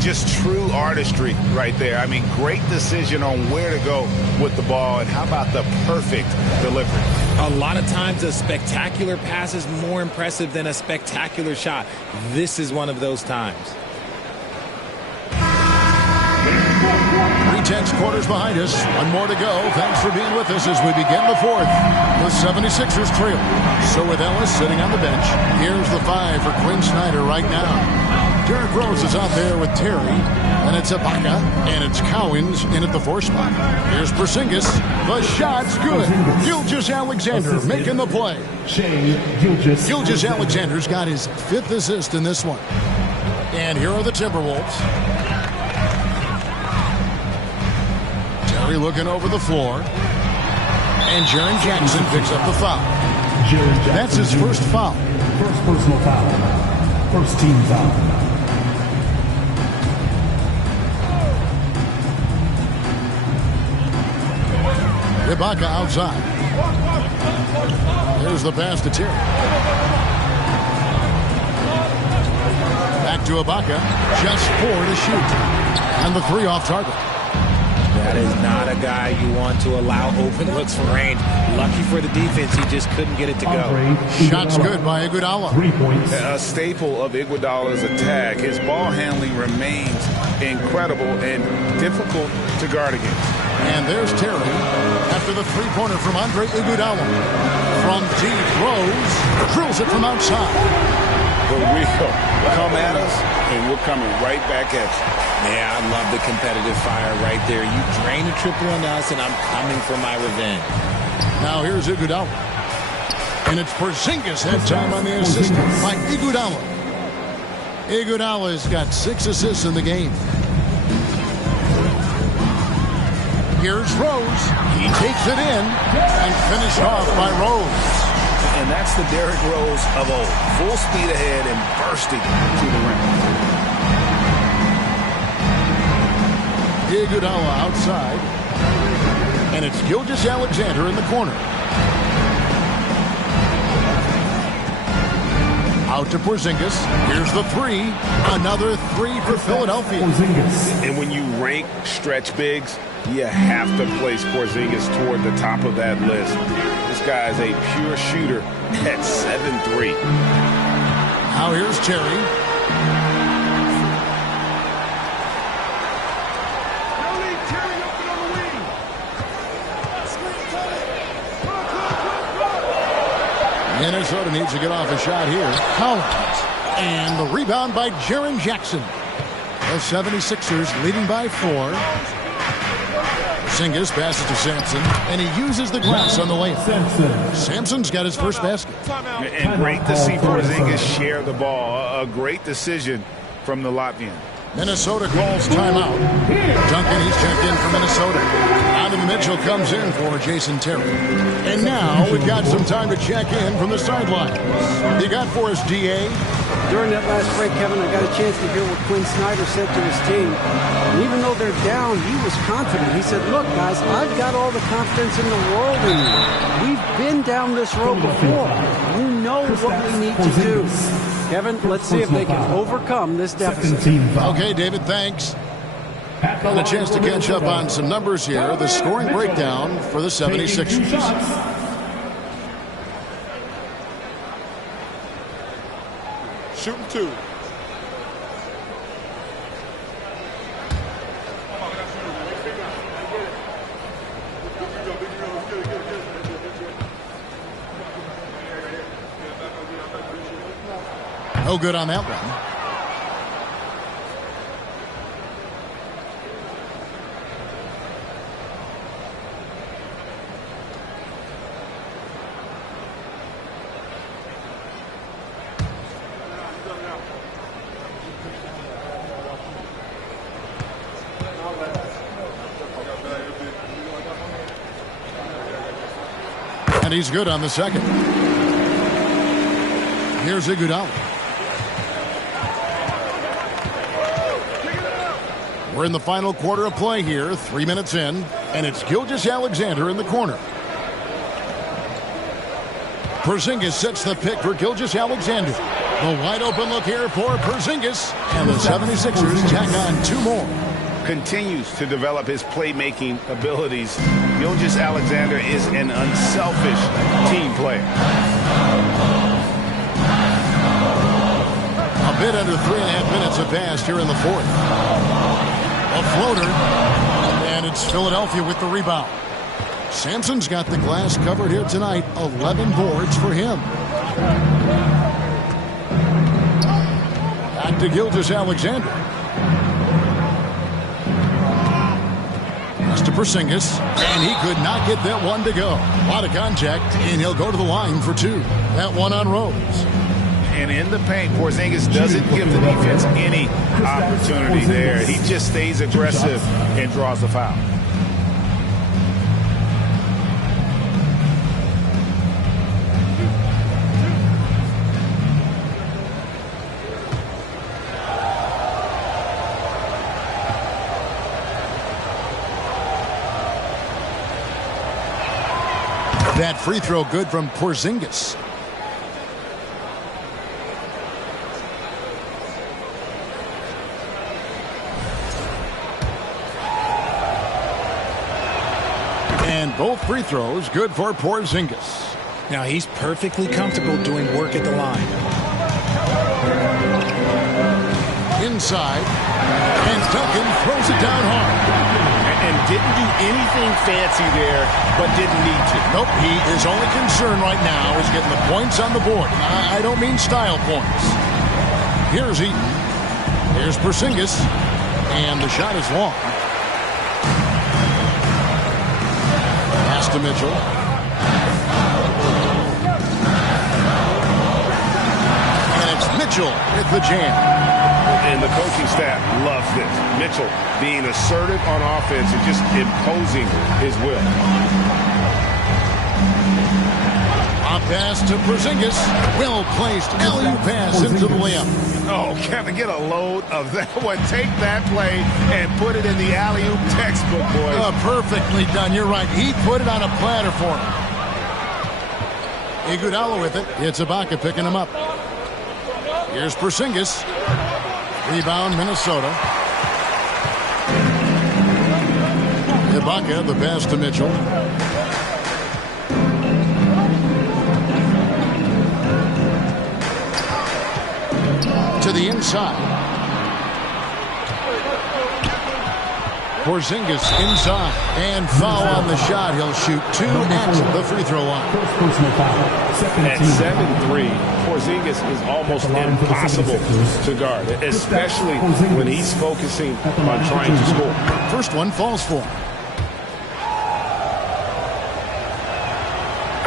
Just true artistry right there. I mean, great decision on where to go with the ball, and how about the perfect delivery? A lot of times a spectacular pass is more impressive than a spectacular shot. This is one of those times. 3/10 quarters behind us. One more to go. Thanks for being with us as we begin the fourth. The 76ers trail. So with Ellis sitting on the bench, here's the 5 for Quinn Snyder right now. Derrick Rose is out there with Terry, and it's Ibaka, and it's Cowens in at the 4 spot. Here's Porzingis. The shot's good. Gilgeous-Alexander making the play. Gilgeous-Alexander's got his 5th assist in this one. And here are the Timberwolves. Terry looking over the floor. And Jaren Jackson picks up the foul. That's his first foul. First personal foul. First team foul. Ibaka outside. There's the pass to Terry. Back to Ibaka. Just 4 to shoot. And the 3 off target. That is not a guy you want to allow open looks from range. Lucky for the defense, he just couldn't get it to go. Shot's good by Iguodala. 3 points. A staple of Iguodala's attack. His ball handling remains incredible and difficult to guard against. And there's Terry after the 3-pointer from Andre Iguodala. From deep, Rose drills it from outside. But we'll come at us, and we're coming right back at you. Yeah, I love the competitive fire right there. You drain a triple on us, and I'm coming for my revenge. Now here's Iguodala. And it's Porzingis that time on the assist by Iguodala. Iguodala's got 6 assists in the game. Here's Rose. He takes it in and finished off by Rose. And that's the Derrick Rose of old. Full speed ahead and bursting to the rim. Iguodala outside. And it's Gilgeous-Alexander in the corner. Out to Porzingis. Here's the 3. Another 3 for Philadelphia. And when you rank stretch bigs, you have to place Porzingis toward the top of that list. This guy is a pure shooter at 7'3". Now here's Terry. Minnesota needs to get off a shot here. Collins. And the rebound by Jaren Jackson. The 76ers leading by 4. Porzingis passes to Sampson, and he uses the glass on the layup. Sampson's got his first basket. And great to see Porzingis share the ball. A great decision from the Latvian. Minnesota calls timeout. Duncan, he's checked in for Minnesota. Donovan Mitchell comes in for Jason Terry. And now we've got some time to check in from the sidelines. You got for us, DA? During that last break, Kevin, I got a chance to hear what Quinn Snyder said to his team. And even though they're down, he was confident. He said, look, guys, I've got all the confidence in the world in you. We've been down this road before. We know what we need to do. Kevin, let's see if they can overcome this deficit. Okay, David, thanks. And a chance to catch up on some numbers here. The scoring breakdown for the 76ers. Shooting 2. No good on that one. And he's good on the second. Here's Iguodala. We're in the final quarter of play here, 3 minutes in, and it's Gilgeous-Alexander in the corner. Porzingis sets the pick for Gilgeous-Alexander. The wide open look here for Porzingis. And the 76ers tack on 2 more. Continues to develop his playmaking abilities. Gilgeous-Alexander is an unselfish team player. A bit under 3.5 minutes have passed here in the 4th. A floater. And it's Philadelphia with the rebound. Sampson's got the glass covered here tonight. 11 boards for him. Back to Gilgeous-Alexander. Pass to Porzingis. And he could not get that one to go. A lot of contact, and he'll go to the line for 2. That one on Rose. And in the paint, Porzingis doesn't give the defense any opportunity there. He just stays aggressive and draws the foul. That free throw good from Porzingis. And both free throws good for Porzingis. Now he's perfectly comfortable doing work at the line. Inside. And Duncan throws it down hard. And didn't do anything fancy there, but didn't need to. Nope, he is only concern right now is getting the points on the board. I don't mean style points. Here's Eaton. Here's Porzingis. And the shot is long. Pass to Mitchell. And it's Mitchell with the jam. And the coaching staff loves this. Mitchell being assertive on offense and just imposing his will. A pass to Porzingis. Well-placed alley-oop pass into the layup. Oh, Kevin, get a load of that one. Take that play and put it in the alley-oop textbook, boys. Perfectly done. You're right. He put it on a platter for him. Iguodala with it. It's Ibaka picking him up. Here's Porzingis. Rebound, Minnesota. Ibaka, the pass to Mitchell. To the inside. Porzingis inside. And foul on the shot. He'll shoot 2 at the free throw line. At 7'3", Porzingis is almost impossible to guard, especially when he's focusing on trying to score. First one falls for him.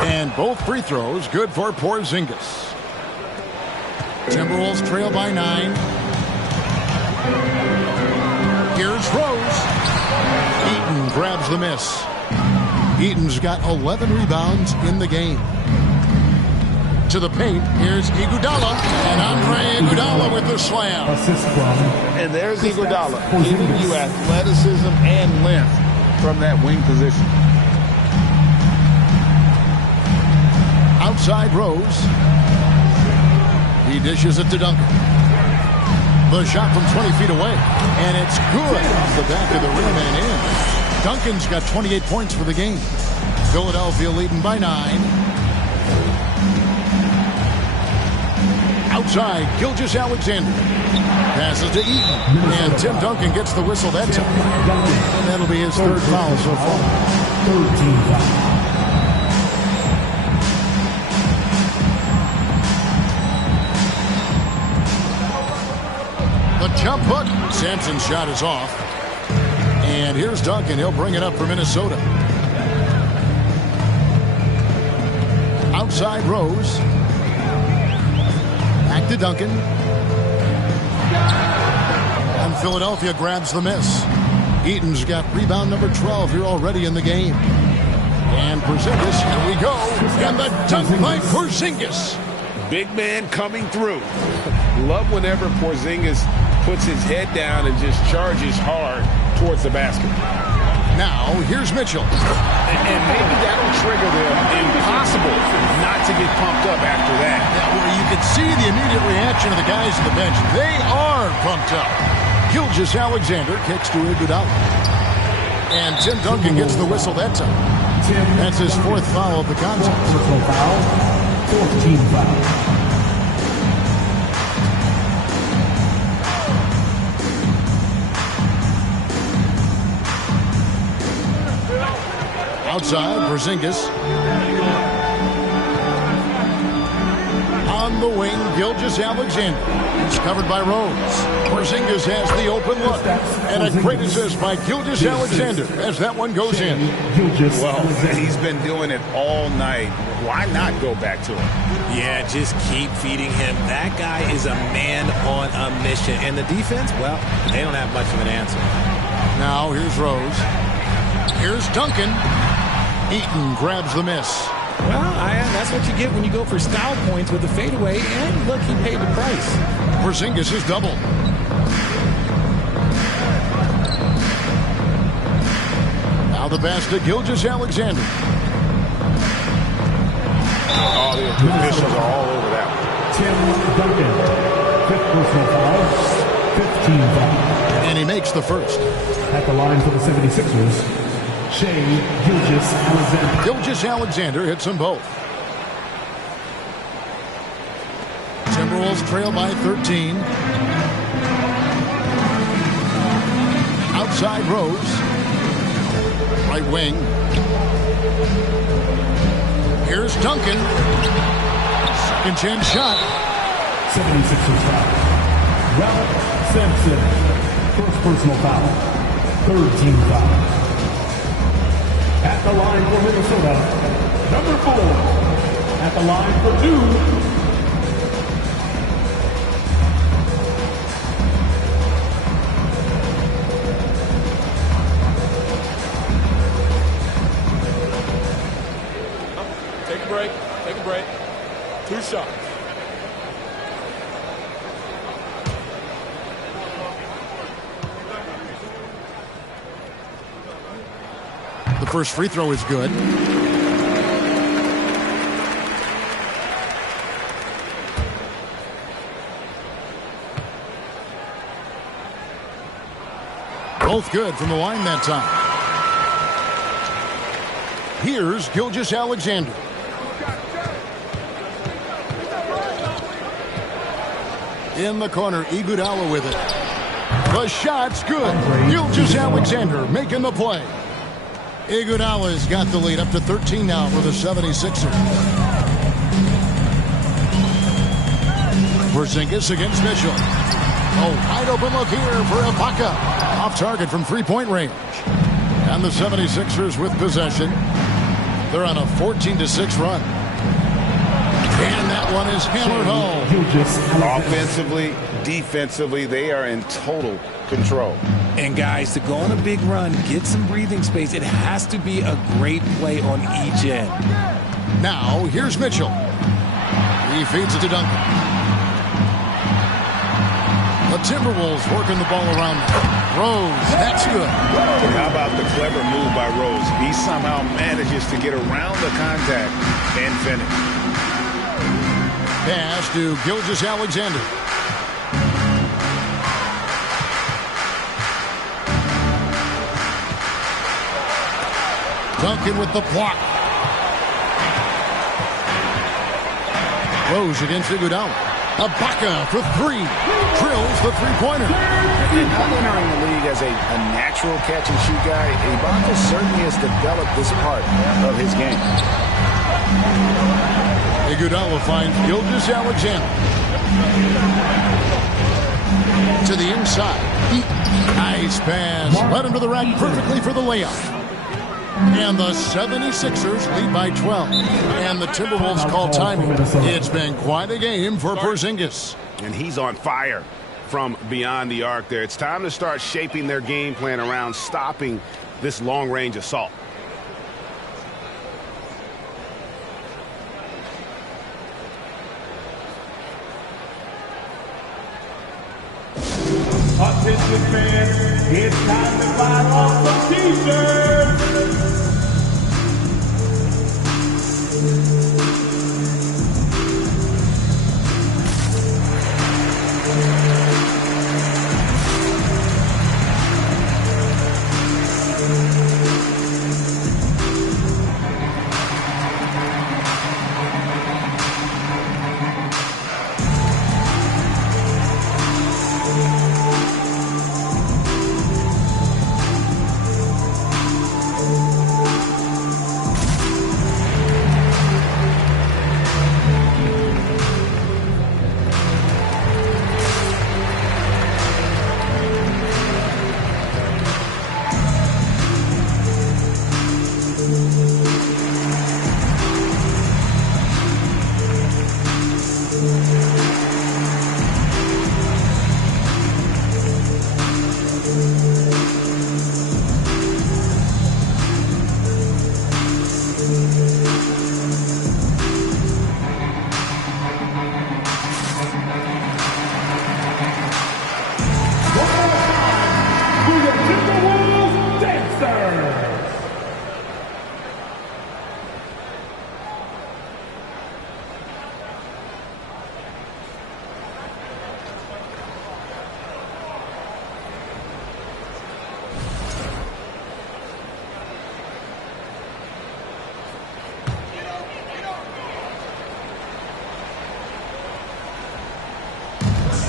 And both free throws good for Porzingis. Timberwolves trail by 9. Here's Rose. Eaton grabs the miss. Eaton's got 11 rebounds in the game. To the paint, here's Iguodala, and Andre Iguodala with the slam. And there's Iguodala, giving you athleticism and length from that wing position. Outside Rose. He dishes it to Duncan. The shot from 20 feet away, and it's good off the back of the rim and in. Duncan's got 28 points for the game. Philadelphia leading by 9. Outside, Gilgeous-Alexander. Passes to Eaton. And Tim Duncan gets the whistle that time. And that'll be his 3rd foul so far. 13 foul. The jump hook. Sampson's shot is off. And here's Duncan. He'll bring it up for Minnesota. Outside Rose. Back to Duncan. And Philadelphia grabs the miss. Eaton's got rebound number 12 here already in the game. And Porzingis, here we go. And the dunk by Porzingis. Big man coming through. Love whenever Porzingis puts his head down and just charges hard towards the basket. Now, here's Mitchell. And maybe that'll trigger them. Impossible not to get pumped up after that. Yeah, well, you can see the immediate reaction of the guys on the bench. They are pumped up. Gilgeous-Alexander kicks to Iguodala. And Tim Duncan gets the whistle that time. That's his fourth foul of the contest. Personal foul, 14 foul. Outside, Porzingis. On the wing, Gilgeous-Alexander. He's covered by Rose. Porzingis has the open look. And a great assist by Gilgeous-Alexander as that one goes in. Well, he's been doing it all night. Why not go back to him? Yeah, just keep feeding him. That guy is a man on a mission. And the defense, well, they don't have much of an answer. Now, here's Rose. Here's Duncan. Eaton grabs the miss. Well, that's what you get when you go for style points with the fadeaway. And look, he paid the price. Porzingis is double. Now the pass to Gilgeous-Alexander. Oh, the officials are all over that one. Tim Duncan, fifth personal foul, 15 foul. And he makes the first. At the line for the 76ers, Gilgeous-Alexander. Gilgeous-Alexander hits them both. Timberwolves trail by 13. Outside Rose. Right wing. Here's Duncan. Second chance shot. 76ers foul. Ralph Sampson, first personal foul, third team foul. At the line for Minnesota, number 4. At the line for 2. Take a break. Take a break. 2 shots. The first free throw is good. Both good from the line that time. Here's Gilgeous-Alexander. In the corner, Iguodala with it. The shot's good. Gilgeous-Alexander making the play. Iguodala's got the lead up to 13 now for the 76ers. Porzingis against Mitchell. Oh, wide open look here for Ibaka. Off target from three-point range. And the 76ers with possession. They're on a 14-6 run. And that one is hammered home. Offensively, defensively, they are in total control. And guys, to go on a big run, get some breathing space, it has to be a great play on each end. Now, here's Mitchell. He feeds it to Duncan. The Timberwolves working the ball around. Rose, that's good. How about the clever move by Rose? He somehow manages to get around the contact and finish. Pass to Gilgeous-Alexander. Duncan with the block. Rose against Iguodala. Ibaka for 3. Drills the three-pointer. And not entering the league as a natural catch-and-shoot guy, Ibaka certainly has developed this part of his game. Iguodala finds Gilgeous-Alexander. To the inside. Nice pass. Led him to the rack perfectly for the layup. And the 76ers lead by 12. And the Timberwolves call timing. It's been quite a game for Porzingis. And he's on fire from beyond the arc there. It's time to start shaping their game plan around stopping this long-range assault. Attention Celtics fans, it's time to buy off the t-shirts.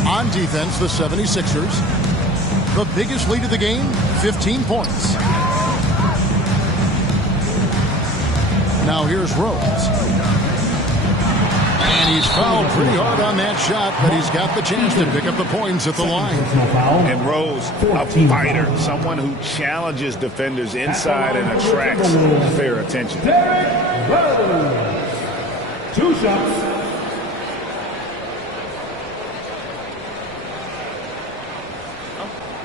On defense, the 76ers. The biggest lead of the game, 15 points. Now here's Rose. And he's fouled pretty hard on that shot, but he's got the chance to pick up the points at the line. And Rose, a fighter, someone who challenges defenders inside and attracts their attention. Rose. 2 shots.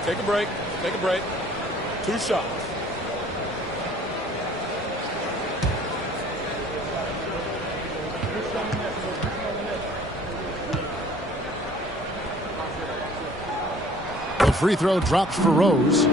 Take a break. Take a break. 2 shots. The free throw drops for Rose.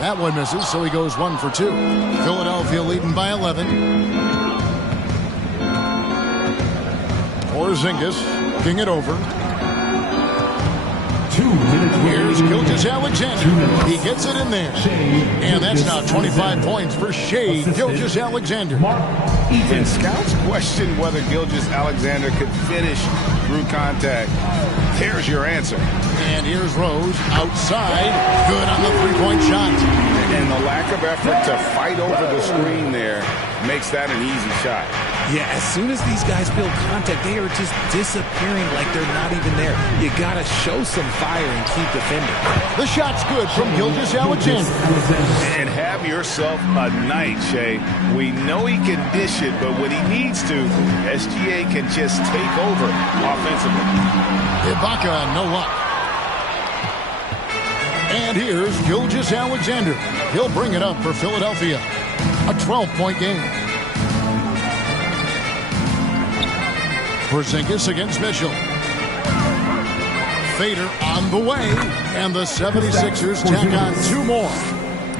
That one misses, so he goes 1 for 2. Philadelphia leading by 11. Porzingis looking it over. 2 minutes. Here's Gilgeous-Alexander. He gets it in there. And that's now 25 points for Shea Gilgeous-Alexander. And scouts question whether Gilgeous-Alexander could finish through contact. There's your answer. And here's Rose outside. Good on the three-point shot. And the lack of effort to fight over the screen there makes that an easy shot. Yeah, as soon as these guys feel contact, they are just disappearing like they're not even there. You got to show some fire and keep defending. The shot's good from Gilgeous-Alexander. And have yourself a night, Shea. We know he can dish it, but when he needs to, SGA can just take over offensively. Ibaka, no luck. And here's Gilgeous-Alexander. He'll bring it up for Philadelphia. A 12-point game. Porzingis against Mitchell. Fader on the way. And the 76ers tack on 2 more.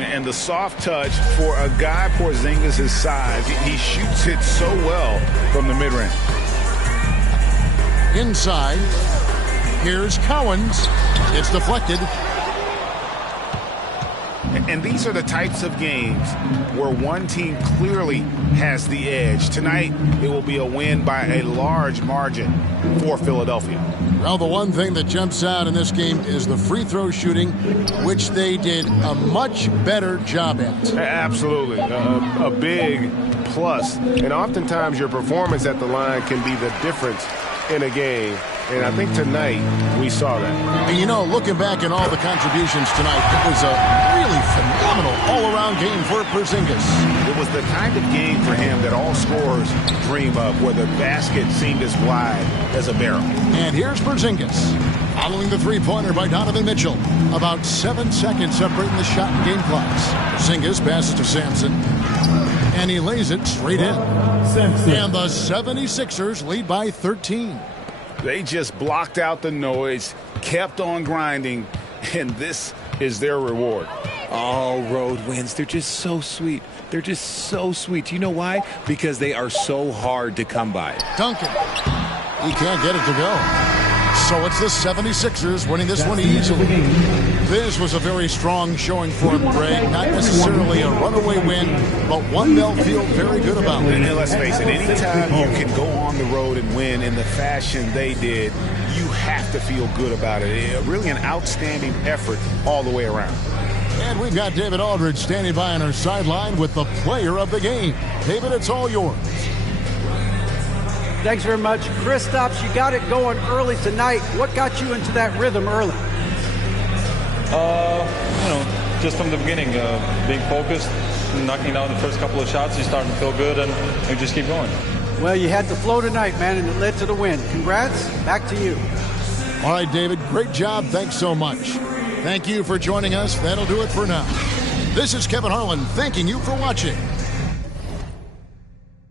And the soft touch for a guy Porzingis' size. He shoots it so well from the mid-range. Inside. Here's Cowens. It's deflected. And these are the types of games where one team clearly has the edge. Tonight, it will be a win by a large margin for Philadelphia. Well, the one thing that jumps out in this game is the free throw shooting, which they did a much better job at. Absolutely. A big plus. And oftentimes your performance at the line can be the difference in a game. And I think tonight we saw that. And you know, looking back at all the contributions tonight, it was a really phenomenal all-around game for Porzingis. It was the kind of game for him that all scorers dream of, where the basket seemed as wide as a barrel. And here's Porzingis, following the three-pointer by Donovan Mitchell. About 7 seconds separating the shot and game clocks. Porzingis passes to Sampson, and he lays it straight in. And the 76ers lead by 13. They just blocked out the noise, kept on grinding, and this is their reward. Oh, road wins. They're just so sweet. They're just so sweet. You know why? Because they are so hard to come by. Duncan. He can't get it to go. So it's the 76ers winning this one easily. This was a very strong showing for him, Greg. Not necessarily a runaway win, but one they'll feel very good about. And let's face it, anytime you can go on the road and win in the fashion they did, you have to feel good about it. Really an outstanding effort all the way around. And we've got David Aldridge standing by on our sideline with the player of the game. David, it's all yours. Thanks very much. Kristaps, you got it going early tonight. What got you into that rhythm early? Just from the beginning, being focused, knocking down the first couple of shots, you're starting to feel good, and you just keep going. Well, you had the flow tonight, man, and it led to the win. Congrats. Back to you. All right, David, great job. Thanks so much. Thank you for joining us. That'll do it for now. This is Kevin Harlan thanking you for watching.